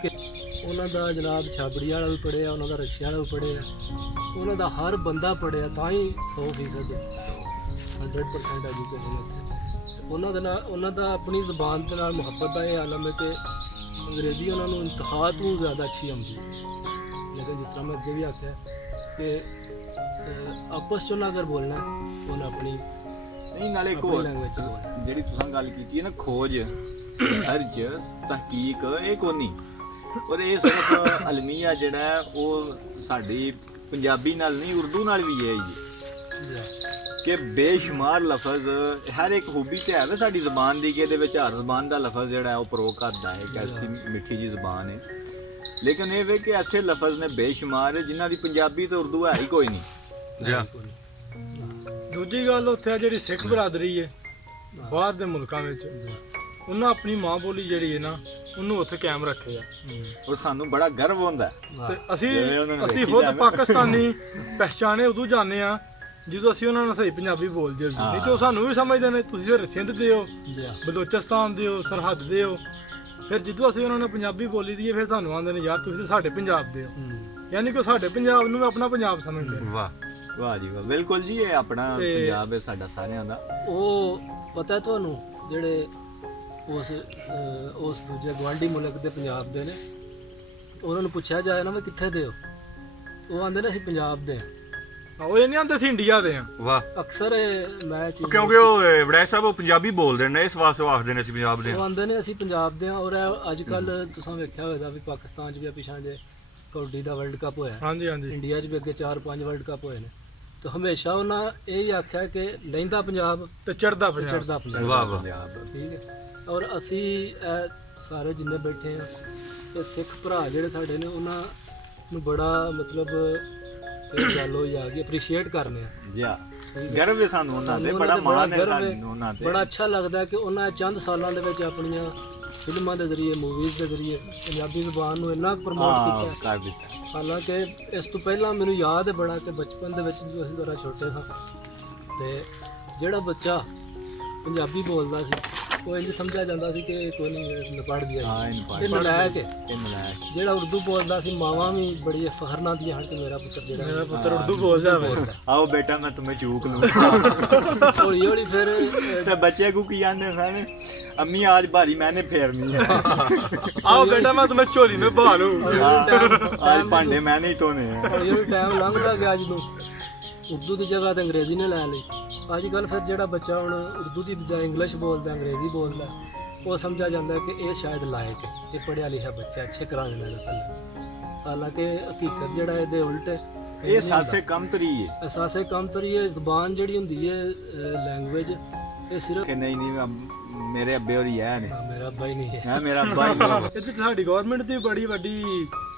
ਉਹਨਾਂ ਦਾ ਜਨਾਬ ਛਾਬੜੀ ਵਾਲਾ ਵੀ ਪੜਿਆ, ਉਹਨਾਂ ਦਾ ਰਕਸ਼ੇ ਵਾਲਾ ਵੀ ਪੜਿਆ, ਉਹਨਾਂ ਦਾ ਹਰ ਬੰਦਾ ਪੜਿਆ, ਤਾਂ ਹੀ 100% 100% ਐਜੂਕੇਸ਼ਨ ਉੱਥੇ। ਉਹਨਾਂ ਦੇ ਨਾਲ, ਉਹਨਾਂ ਦਾ ਆਪਣੀ ਜ਼ਬਾਨ ਦੇ ਨਾਲ ਮੁਹੱਬਤ ਦਾ ਇਹ ਆਲਮ ਹੈ ਕਿ ਅੰਗਰੇਜ਼ੀ ਉਹਨਾਂ ਨੂੰ ਇੰਤਹਾ ਤੋਂ ਜ਼ਿਆਦਾ ਅੱਛੀ ਆਉਂਦੀ ਹੈ। ਲੇਕਿਨ ਜਿਸ ਤਰ੍ਹਾਂ ਮੈਂ ਅੱਗੇ ਵੀ ਆਖਿਆ ਕਿ ਆਪਸ 'ਚ ਉਹਨਾਂ ਅਗਰ ਬੋਲਣਾ ਉਹਨਾਂ ਆਪਣੀ ਨਹੀਂ ਨਾਲੇ ਇੱਕ ਆਪਣੀ ਹੋਰ ਲੈਂਗੁਏਜ 'ਚ ਬੋਲਣਾ। ਜਿਹੜੀ ਤੁਸੀਂ ਗੱਲ ਕੀਤੀ ਹੈ ਨਾ ਖੋਜ ਰਿਸਰਚ ਤਹਿਕੀਕ ਇਹ ਕੋਨੀ ਔਰ ਇਹ ਸਿਰਫ ਅਲਮੀਆ ਜਿਹੜਾ ਹੈ ਉਹ ਸਾਡੀ ਪੰਜਾਬੀ ਨਾਲ ਨਹੀਂ ਉਰਦੂ ਨਾਲ ਵੀ ਹੈ ਜੀ ਕਿ ਬੇਸ਼ੁਮਾਰ ਲਫ਼ਜ਼ ਹਰ ਇੱਕ ਖੂਬੀ ਤੇ ਹੈ ਸਾਡੀ ਜ਼ਬਾਨ ਦੀ ਕਿ ਇਹਦੇ ਵਿੱਚ ਹਰ ਜ਼ਬਾਨ ਦਾ ਲਫ਼ਜ਼ ਜਿਹੜਾ ਹੈ ਉਹ ਪ੍ਰੋ ਕਰਦਾ ਹੈ ਕਿ ਐਸੀ ਮਿੱਠੀ ਜੀ ਜ਼ਬਾਨ ਹੈ ਲੇਕਿਨ ਇਹ ਵੇ ਕਿ ਐਸੇ ਲਫ਼ਜ਼ ਨੇ ਬੇਸ਼ੁਮਾਰ ਜਿਨ੍ਹਾਂ ਦੀ ਪੰਜਾਬੀ ਤੇ ਉਰਦੂ ਹੈ ਹੀ ਕੋਈ ਨਹੀਂ ਜੀ ਦੂਜੀ ਗੱਲ ਉੱਥੇ ਆ ਜਿਹੜੀ ਸਿੱਖ ਬਰਾਦਰੀ ਹੈ ਬਾਹਰ ਦੇ ਮੁਲਕਾਂ ਵਿੱਚ ਉਹਨਾਂ ਆਪਣੀ ਮਾਂ ਬੋਲੀ ਜਿਹੜੀ ਹੈ ਨਾ ਉਹਨੂੰ ਉੱਥੇ ਕਾਇਮ ਰੱਖਿਆ ਔਰ ਸਾਨੂੰ ਬੜਾ ਗਰਵ ਹੁੰਦਾ ਹੈ ਤੇ ਅਸੀਂ ਜਿਵੇਂ ਉਹਨਾਂ ਨੇ ਅਸੀਂ ਵੇਖੀ ਖੁਦ ਜਾਵੇ। ਪਾਕਿਸਤਾਨੀ ਪਹਿਚਾਣੇ ਉਦੋਂ ਜਾਂਦੇ ਆ ਜਦੋਂ ਅਸੀਂ ਉਹਨਾਂ ਨਾਲ ਸਹੀ ਪੰਜਾਬੀ ਬੋਲਦੇ ਹਾਂ ਨਹੀਂ ਤੇ ਉਹ ਸਾਨੂੰ ਵੀ ਸਮਝਦੇ ਨੇ ਤੁਸੀਂ ਫਿਰ ਸਿੰਧ ਦੇ ਹੋ ਬਲੋਚਿਸਤਾਨ ਦੇ ਹੋ ਸਰਹੱਦ ਦੇ ਹੋ ਫਿਰ ਜਦੋਂ ਅਸੀਂ ਉਹਨਾਂ ਨਾਲ ਪੰਜਾਬੀ ਬੋਲੀ ਦੀ ਫਿਰ ਸਾਨੂੰ ਆਉਂਦੇ ਨੇ ਯਾਰ ਤੁਸੀਂ ਤਾਂ ਸਾਡੇ ਪੰਜਾਬ ਦੇ ਹੋ ਯਾਨੀ ਕਿ ਉਹ ਸਾਡੇ ਪੰਜਾਬ ਨੂੰ ਵੀ ਆਪਣਾ ਪੰਜਾਬ ਸਮਝਦੇ ਨੇ ਵਾਹ ਵਾਹ ਜੀ ਵਾਹ ਬਿਲਕੁਲ ਜੀ ਇਹ ਆਪਣਾ ਪੰਜਾਬ ਹੈ ਸਾਡਾ ਸਾਰਿਆਂ ਦਾ ਉਹ ਪਤਾ ਤੁਹਾਨੂੰ ਜਿਹੜੇ ਉਸ ਦੂਜੇ ਗਵਾਂਢੀ ਮੁਲਕ ਦੇ ਪੰਜਾਬ ਦੇ ਨੇ ਉਹਨਾਂ ਨੂੰ ਪੁੱਛਿਆ ਜਾਏ ਨਾ ਵੀ ਕਿੱਥੇ ਦੇ ਹੋ ਉਹ ਆਂਦੇ ਨੇ ਅਸੀਂ ਪੰਜਾਬ ਦੇ ਹਾਂ। ਉਹ ਇਹ ਨਹੀਂ ਆਂਦੇ ਅਸੀਂ ਇੰਡੀਆ ਦੇ ਆ ਵਾਹ ਅਕਸਰ ਮੈਂ ਚੀਜ਼ ਕਿਉਂਕਿ ਉਹ ਵੜੈਚ ਸਾਹਿਬ ਉਹ ਪੰਜਾਬੀ ਬੋਲਦੇ ਨੇ ਇਸ ਵਾਸਤੇ ਉਹ ਆਖਦੇ ਨੇ ਅਸੀਂ ਪੰਜਾਬ ਦੇ ਉਹ ਆਂਦੇ ਨੇ ਅਸੀਂ ਪੰਜਾਬ ਦੇ ਹਾਂ ਔਰ ਅੱਜ ਕੱਲ ਤੁਸੀਂ ਵੇਖਿਆ ਹੋਵੇਗਾ ਵੀ ਪਾਕਿਸਤਾਨ 'ਚ ਵੀ ਪਿਛਾਂ ਜੇ ਕਬੱਡੀ ਦਾ ਵਰਲਡ ਕੱਪ ਹੋਇਆ ਹਾਂਜੀ ਹਾਂਜੀ ਇੰਡੀਆ 'ਚ ਵੀ ਅੱਗੇ 4-5 ਵਰਲਡ ਕੱਪ ਹੋਏ ਨੇ ਤਾਂ ਹਮੇਸ਼ਾ ਉਹਨਾਂ ਇਹ ਹੀ ਆਖਿਆ ਕਿ ਲਹਿੰਦਾ ਪੰਜਾਬ ਤੇ ਚੜਦਾ ਪੰਜਾਬ ਚੜਦਾ ਪੰਜਾਬ ਵਾਹ ਵਾਹ ਠੀਕ ਹੈ ਔਰ ਅਸੀਂ ਇਹ ਸਾਰੇ ਜਿੰਨੇ ਬੈਠੇ ਆ ਇਹ ਸਿੱਖ ਭਰਾ ਜਿਹੜੇ ਸਾਡੇ ਨੇ ਉਹਨਾਂ ਨੂੰ ਬੜਾ ਮਤਲਬ ਇਹ ਗੱਲ ਹੋਈ ਆ ਗਈ ਅਪਰੀਸ਼ੀਏਟ ਕਰਨੇ ਆ ਜੀ ਗਰਵ ਹੈ ਸਾਨੂੰ ਉਹਨਾਂ ਦੇ ਬੜਾ ਮਾਣ ਹੈ ਸਾਨੂੰ ਉਹਨਾਂ ਤੇ ਬੜਾ ਅੱਛਾ ਲੱਗਦਾ ਕਿ ਉਹਨਾਂ ਚੰਦ ਸਾਲਾਂ ਦੇ ਵਿੱਚ ਆਪਣੀਆਂ ਫਿਲਮਾਂ ਦੇ ਜ਼ਰੀਏ ਮੂਵੀਜ਼ ਦੇ ਜ਼ਰੀਏ ਪੰਜਾਬੀ ਜ਼ੁਬਾਨ ਨੂੰ ਇੰਨਾ ਪ੍ਰਮੋਟ ਕੀਤਾ ਕਰ ਦਿੱਤਾ ਹਾਲਾਂਕਿ ਇਸ ਤੋਂ ਪਹਿਲਾਂ ਮੈਨੂੰ ਯਾਦ ਹੈ ਬੜਾ ਕਿ ਬਚਪਨ ਦੇ ਵਿੱਚ ਜਦੋਂ ਅਸੀਂ ਬੜਾ ਛੋਟੇ ਸਾਂ ਤੇ ਜਿਹੜਾ ਬੱਚਾ ਪੰਜਾਬੀ ਬੋਲਦਾ ਸੀ ਉਹ ਇੰਜ ਸਮਝਿਆ ਜਾਂਦਾ ਸੀ ਕਿ ਕੋਈ ਨਹੀਂ ਪੜ੍ਹ ਗਿਆ ਹਾਂ ਇਹ ਨਲਾਇਕ ਹੈ ਇਹ ਨਲਾਇਕ ਜਿਹੜਾ ਉਰਦੂ ਬੋਲਦਾ ਸੀ ਮਾਵਾਂ ਵੀ ਬੜੀ ਫਖਰ ਨਾਲ ਦੀਆਂ ਹਨ ਕਿ ਮੇਰਾ ਪੁੱਤਰ ਜਿਹੜਾ ਮੇਰਾ ਪੁੱਤਰ ਉਰਦੂ ਬੋਲਦਾ ਹੈ ਆਓ ਬੇਟਾ ਮੈਂ तुम्हें चूक लूंगा ਹੌਲੀ ਹੌਲੀ ਫਿਰ ਤੇ ਬੱਚੇ को की जानते सन अम्मी आज भारी मैंने फेरनी है आओ बेटा मैं तुम्हें चोली में बहा लूं आज भांडे मैंने ही धोने हैं ਹੌਲੀ ਹੌਲੀ ਟਾਈਮ ਲੰਘਦਾ ਗਿਆ ਜਦੋਂ ਉਰਦੂ ਦੀ ਜਗ੍ਹਾ ਤੇ ਅੰਗਰੇਜ਼ੀ ਨੇ ਲੈ ਲਈ ਅੱਜ ਕੱਲ ਫਿਰ ਜਿਹੜਾ ਬੱਚਾ ਹੁਣ ਉਰਦੂ ਦੀ ਬਜਾਏ ਇੰਗਲਿਸ਼ ਬੋਲਦਾ ਅੰਗਰੇਜ਼ੀ ਬੋਲਦਾ ਉਹ ਸਮਝਿਆ ਜਾਂਦਾ ਕਿ ਇਹ ਸ਼ਾਇਦ ਲਾਇਕ ਹੈ ਇਹ ਪੜ੍ਹਿਆ ਲਿਖਿਆ ਬੱਚਾ ਅੱਛੇ ਘਰਾਂ ਦੇ ਨਾਲ ਥੱਲੇ ਹਾਲਾਂਕਿ ਹਕੀਕਤ ਜਿਹੜਾ ਇਹਦੇ ਉਲਟ ਹੈ ਇਹ ਸਾਸੇ ਕਮ ਤਰੀ ਹੈ ਅਸਾਸੇ ਕੰਮ ਤਰੀਏ ਜ਼ੁਬਾਨ ਜਿਹੜੀ ਹੁੰਦੀ ਹੈ ਲੈਂਗੁਏਜ ਇਹ ਸਿਰਫ ਕਿ ਨਹੀਂ ਨਹੀਂ ਮੇਰੇ ਅੱਬੇ ਹੋਰੀ ਹੈ ਨੇ ਮੇਰਾ ਅੱਬਾ ਹੀ ਨਹੀਂ ਹੈ ਹੈ ਮੇਰਾ ਅੱਬਾ ਹੀ ਹੈ ਇਹ ਤੇ ਸਾਡੀ ਗਵਰਨਮੈਂਟ ਦੀ ਬੜੀ ਵੱਡੀ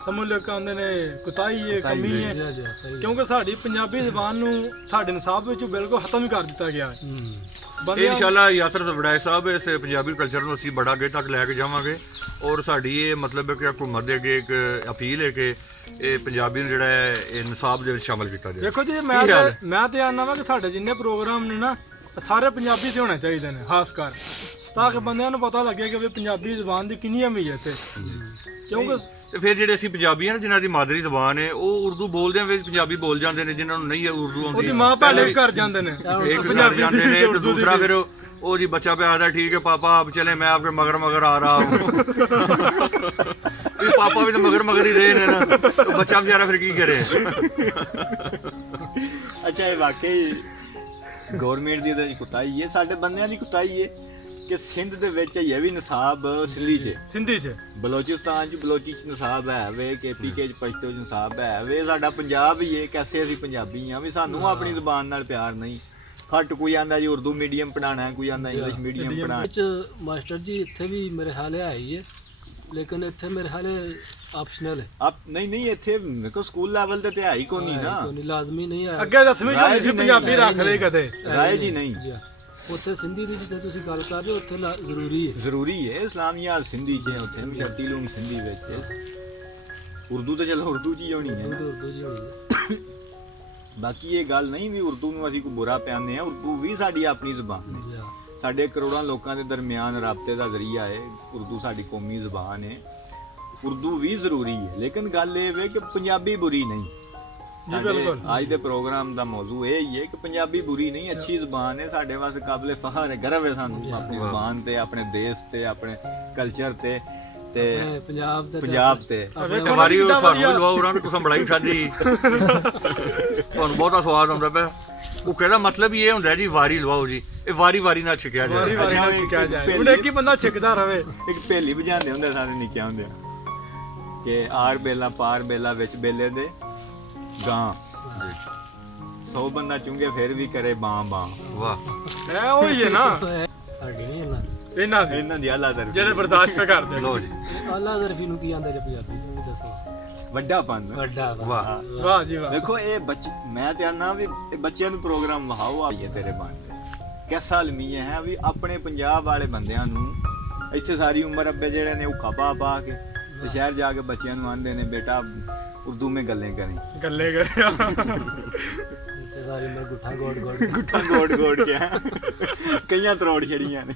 ਸਮੂਲਕ ਆਉਂਦੇ ਨੇ ਕੁਤਾਈ ਹੈ ਕਮੀ ਹੈ ਜੀ ਜੀ ਸਹੀ ਕਿਉਂਕਿ ਸਾਡੀ ਪੰਜਾਬੀ ਜ਼ਬਾਨ ਨੂੰ ਸਾਡੇ ਨਿਸਾਬ ਵਿੱਚੋਂ ਬਿਲਕੁਲ ਖਤਮ ਹੀ ਕਰ ਦਿੱਤਾ ਗਿਆ ਹੈ ਇਹ ਬੰਦਿਆਂ ਇਨਸ਼ਾਅੱਲਾ ਯਾਤਰਾ ਵੜੈਚ ਸਾਹਿਬ ਇਸ ਪੰਜਾਬੀ ਕਲਚਰ ਨੂੰ ਅਸੀਂ ਬੜਾ ਅੱਗੇ ਤੱਕ ਲੈ ਕੇ ਜਾਵਾਂਗੇ ਔਰ ਸਾਡੀ ਇਹ ਮਤਲਬ ਹੈ ਕਿ ਹਕੂਮਤ ਦੇ ਅੱਗੇ ਇੱਕ ਅਪੀਲ ਹੈ ਕਿ ਇਹ ਪੰਜਾਬੀ ਨੂੰ ਜਿਹੜਾ ਹੈ ਇਹ ਨਿਸਾਬ ਦੇ ਵਿੱਚ ਸ਼ਾਮਲ ਕੀਤਾ ਜਾਵੇ ਦੇਖੋ ਜੀ ਮੈਂ ਤੇ ਆਨਾ ਵਾ ਕਿ ਸਾਡੇ ਜਿੰਨੇ ਪ੍ਰੋਗਰਾਮ ਨੇ ਨਾ ਸਾਰੇ ਪੰਜਾਬੀ ਤੇ ਹੋਣੇ ਚਾਹੀਦੇ ਨੇ ਖਾਸ ਕਰ ਤਾਂ ਕਿ ਬੰਦਿਆਂ ਨੂੰ ਪਤਾ ਲੱਗੇ ਕਿ ਵੀ ਪੰਜਾਬੀ ਜ਼ੁਬਾਨ ਦੀ ਕਿੰਨੀ ਅਹਿਮੀਅਤ ਹੈ ਕਿਉਂਕਿ ਤੇ ਫਿਰ ਜਿਹੜੇ ਅਸੀਂ ਪੰਜਾਬੀ ਆ ਨਾ ਜਿਨ੍ਹਾਂ ਦੀ ਮਾਦਰੀ ਜ਼ਬਾਨ ਹੈ ਉਹ ਉਰਦੂ ਬੋਲਦੇ ਆ ਵਿੱਚ ਪੰਜਾਬੀ ਬੋਲ ਜਾਂਦੇ ਨੇ ਜਿਨ੍ਹਾਂ ਨੂੰ ਨਹੀਂ ਉਰਦੂ ਆਉਂਦੀ ਉਹਦੀ ਮਾਂ ਭੈਣੇ ਵੀ ਕਰ ਜਾਂਦੇ ਨੇ ਇੱਕ ਪੰਜਾਬੀ ਜਾਂਦੇ ਨੇ ਤੇ ਦੂਸਰਾ ਫਿਰ ਉਹ ਜੀ ਬੱਚਾ ਪਿਆ ਆਦਾ ਠੀਕ ਹੈ ਪਾਪਾ ਆਪ ਚਲੇ ਮੈਂ ਆਪਕੇ ਮਗਰ ਮਗਰ ਆ ਰਹਾ ਹੂੰ ਇਹ ਪਾਪਾ ਵੀ ਤਾਂ ਮਗਰ ਹੀ ਰਹੇ ਨੇ ਨਾ तो ਬੱਚਾ ਵਿਚਾਰਾ ਫਿਰ ਕੀ ਕਰੇ ਅੱਛਾ ਇਹ ਵਾਕਈ ਗਵਰਨਮੈਂਟ ਦੀ ਤਾਂ ਕੁਤਾਈ ਹੈ ਸਾਡੇ ਬੰਦਿਆਂ ਦੀ ਕੁਤਾਈ ਹੈ ਕਿ ਸਿੰਧ ਦੇ ਵਿੱਚ ਇਹ ਵੀ ਨਿਸਾਬ ਸਿੰਧੀ 'ਚ ਬਲੋਚਿਸਤਾਨ 'ਚ ਬਲੋਚੀ 'ਚ ਨਿਸਾਬ ਹੈ ਵੇ KPK 'ਚ ਪਸ਼ਤੋ 'ਚ ਨਿਸਾਬ ਹੈ ਵੇ ਸਾਡਾ ਪੰਜਾਬ ਹੀ ਹੈ ਕੈਸੇ ਅਸੀਂ ਪੰਜਾਬੀ ਆ ਵੀ ਸਾਨੂੰ ਆਪਣੀ ਜ਼ੁਬਾਨ ਨਾਲ ਪਿਆਰ ਨਹੀਂ ਫਟ ਕੋਈ ਆਂਦਾ ਜੀ ਉਰਦੂ ਮੀਡੀਅਮ ਪੜਾਣਾ ਕੋਈ ਆਂਦਾ ਇੰਗਲਿਸ਼ ਮੀਡੀਅਮ ਪੜਾਣਾ ਵਿੱਚ ਮਾਸਟਰ ਜੀ ਇੱਥੇ ਵੀ ਮੇਰੇ ਹਾਲ ਹੈ ਹੀ ਹੈ ਲੇਕਿਨ ਇੱਥੇ ਮੇਰੇ ਹਾਲ ਆਪਸ਼ਨਲ ਹੈ ਆਪ ਨਹੀਂ ਇੱਥੇ ਮੇਰੇ ਕੋ ਸਕੂਲ ਲੈਵਲ ਤੇ ਹੈ ਹੀ ਕੋਈ ਨਹੀਂ ਨਾ ਕੋਈ ਲਾਜ਼ਮੀ ਨਹੀਂ ਹੈ ਅੱਗੇ 10ਵੀਂ ਚ ਅਸੀਂ ਪੰਜਾਬੀ ਰੱਖ ਲਈ ਕਦੇ ਰਾਏ ਜੀ ਨਹੀਂ ਜੀ ਉੱਥੇ ਸਿੰਧੀ ਦੀ ਜਿੱਥੇ ਤੁਸੀਂ ਗੱਲ ਕਰ ਰਹੇ ਹੋ ਉੱਥੇ ਜ਼ਰੂਰੀ ਹੈ ਜ਼ਰੂਰੀ ਹੈ ਇਸਲਾਮੀਆ ਸਿੰਧੀ ਚ ਉੱਥੇ ਮਸ਼ੱਤੀ ਲੋਕ ਸਿੰਧੀ ਵਿੱਚ ਉਰਦੂ ਤਾਂ ਚਲੋ ਉਰਦੂ ਚ ਹੀ ਹੋਣੀ ਹੈ ਉਰਦੂ ਜੀ ਹੋਣੀ ਹੈ ਬਾਕੀ ਇਹ ਗੱਲ ਨਹੀਂ ਵੀ ਉਰਦੂ ਨੂੰ ਅਸੀਂ ਕੋਈ ਬੁਰਾ ਪਿਆਉਂਦੇ ਆ ਉਰਦੂ ਵੀ ਸਾਡੀ ਆਪਣੀ ਜ਼ੁਬਾਨ ਹੈ ਸਾਡੇ ਕਰੋੜਾਂ ਲੋਕਾਂ ਦੇ ਦਰਮਿਆਨ ਰਾਬਤੇ ਦਾ ਜ਼ਰੀਆ ਹੈ ਉਰਦੂ ਸਾਡੀ ਕੌਮੀ ਜ਼ੁਬਾਨ ਹੈ ਉਰਦੂ ਵੀ ਜ਼ਰੂਰੀ ਹੈ ਲੇਕਿਨ ਗੱਲ ਇਹ ਵੇ ਕਿ ਪੰਜਾਬੀ ਬੁਰੀ ਨਹੀਂ ਅੱਜ ਦੇ ਪ੍ਰੋਗਰਾਮ ਦਾ ਮੌਜੂ ਇਹ ਹੀ ਹੈ ਕਿ ਪੰਜਾਬੀ ਬੁਰੀ ਨਹੀਂ ਅੱਛੀ ਜ਼ੁਬਾਨ ਹੈ ਸਾਡੇ ਵਾਸਤੇ ਕਾਬਲੇ ਫਖਰ ਹੈ ਗਰਵ ਹੈ ਸਾਨੂੰ ਆਪਣੀ ਜ਼ੁਬਾਨ ਤੇ ਆਪਣੇ ਦੇਸ਼ ਤੇ ਆਪਣੇ ਕਲਚਰ ਤੇ ਤੇ ਪੰਜਾਬ ਤੇ ਪੰਜਾਬ ਤੇ ਇੱਕ ਵਾਰੀ ਉਹ ਸਾਨੂੰ ਵੀ ਲਵਾਓ ਉਹਨਾਂ ਨੇ ਕੁਛ ਮਲਾਈ ਖਾਧੀ ਤੁਹਾਨੂੰ ਬਹੁਤਾ ਸਵਾਦ ਆਉਂਦਾ ਪਿਆ ਉਹ ਕਹਿੰਦਾ ਮਤਲਬ ਇਹ ਹੁੰਦਾ ਜੀ ਵਾਰੀ ਲਵਾਓ ਜੀ ਇਹ ਵਾਰੀ ਵਾਰੀ ਨਾਲ ਛਕਿਆ ਵਾਰੀ ਜਾਏ ਵਾਰੀ ਨਾਲ ਛਕਿਆ ਜਾਏ ਹੁਣ ਇੱਕ ਹੀ ਬੰਦਾ ਛਕਦਾ ਰਵੇ ਇੱਕ ਭੇਲੀ ਵਜਾਉਂਦੇ ਹੁੰਦੇ ਸਾਰੇ ਨਿੱਕੇ ਹੁੰਦੇ ਕਿ ਆਰ ਬੇਲਾ ਪਾਰ ਬੇਲਾ ਵਿੱਚ ਬੇਲੇ ਦੇ ਗਾਂ 100 ਬੰਦਾ ਚੁੰਗੇ ਫਿਰ ਵੀ ਕਰੇ ਬਾਂ ਬਾਂ ਵਾਹ ਐ ਉਹੀ ਹੈ ਨਾ ਸਾਡੀ ਨਹੀਂ ਇਹਨਾਂ ਦੀ ਆਲਾ ਦਰ ਜਿਹੜੇ ਬਰਦਾਸ਼ਤ ਕਰਦੇ ਲਓ ਜੀ ਆਲਾ ਜ਼ਰਫੀ ਨੂੰ ਕੀ ਆਂਦੇ ਜੇ ਪੰਜਾਬੀ ਚ ਮੈਨੂੰ ਦੱਸੋ ਵੱਡਾ ਪੰਨ ਵੱਡਾ ਵਾਹ ਵਾਹ ਜੀ ਵਾਹ ਦੇਖੋ ਇਹ ਬੱਚੇ ਮੈਂ ਤੇ ਆਨਾ ਵੀ ਇਹ ਬੱਚਿਆਂ ਨੂੰ ਪ੍ਰੋਗਰਾਮ ਵਹਾਓ ਆਈਏ ਤੇਰੇ ਬਣਦੇ ਕਿਸਾ ਲਮੀਏ ਹੈ ਵੀ ਆਪਣੇ ਪੰਜਾਬ ਵਾਲੇ ਬੰਦਿਆਂ ਨੂੰ ਇੱਥੇ ਸਾਰੀ ਉਮਰ ਅੱਬੇ ਜਿਹੜੇ ਨੇ ਉਹ ਖਪਾ ਪਾ ਕੇ ਤੇ ਸ਼ਹਿਰ ਜਾ ਕੇ ਬੱਚਿਆਂ ਨੂੰ ਆਂਦੇ ਨੇ ਬੇਟਾ ਉਰਦੂ ਮੇਂ ਗੱਲਾਂ ਕਰੀ ਗੱਲੇ ਕਰਿਆ ਤੇ ਸਾਰੀ ਮੈਂ ਗੁੱਠਾ ਗੋੜ ਗੁੱਠਾ ਗੋੜ ਗੋੜ ਕੇ ਕਈਆਂ ਤਰੋੜ ਛੜੀਆਂ ਨੇ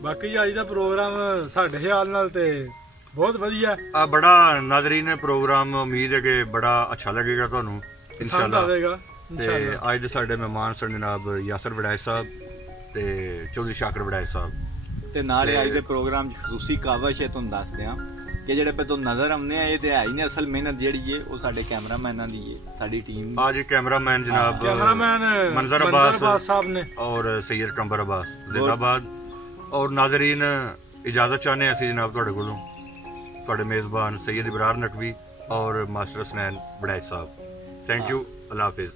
ਬਾਕੀ ਅੱਜ ਦਾ ਪ੍ਰੋਗਰਾਮ ਸਾਡੇ ਖਿਆਲ ਨਾਲ ਤੇ ਬਹੁਤ ਵਧੀਆ ਆ ਬੜਾ ਨਾਜ਼ਰੀਨ ਪ੍ਰੋਗਰਾਮ ਉਮੀਦ ਹੈ ਕਿ ਬੜਾ ਅੱਛਾ ਲੱਗੇਗਾ ਤੁਹਾਨੂੰ ਪਸੰਦ ਇਨਸ਼ਾਅੱਲਾ ਆਵੇਗਾ ਤੇ ਇਨਸ਼ਾਅੱਲਾ ਅੱਜ ਦੇ ਸਾਡੇ ਮਹਿਮਾਨ ਸਨ ਜਨਾਬ ਯਾਸਰ ਵੜੈਚ ਸਾਹਿਬ ਤੇ ਚੌਧਰੀ ਸ਼ਾਕਰ ਵੜੈਚ ਸਾਹਿਬ ਤੇ ਨਾਲੇ ਅੱਜ ਦੇ ਪ੍ਰੋਗਰਾਮ 'ਚ ਖਸੂਸੀ ਕਾਵਸ਼ ਹੈ ਤੁਹਾਨੂੰ ਦੱਸ ਦਿਆਂ ਕਿ ਜਿਹੜੇ ਪੇ ਤੋਂ ਨਜ਼ਰ ਆਉਂਦੇ ਆ ਇਹ ਤੇ ਹੈ ਹੀ ਨੇ ਅਸਲ ਮਿਹਨਤ ਜਿਹੜੀ ਹੈ ਉਹ ਸਾਡੇ ਕੈਮਰਾਮੈਨਾਂ ਦੀ ਹੈ ਸਾਡੀ ਟੀਮ आज कैमरामैन जनाब कैमरामैन मंजर अब्बास साहब ने और सैयद कंबर अब्बास जिंदाबाद और नाजरीन इजाजत चाहते हैं ਅਸੀਂ जनाब ਤੁਹਾਡੇ ਕੋਲੋਂ ਤੁਹਾਡੇ ਮੇਜ਼ਬਾਨ ਸੈयद इबरार नकवी और मास्टर हसनैन वड़ैच साहब थैंक यू अल्लाह हाफिज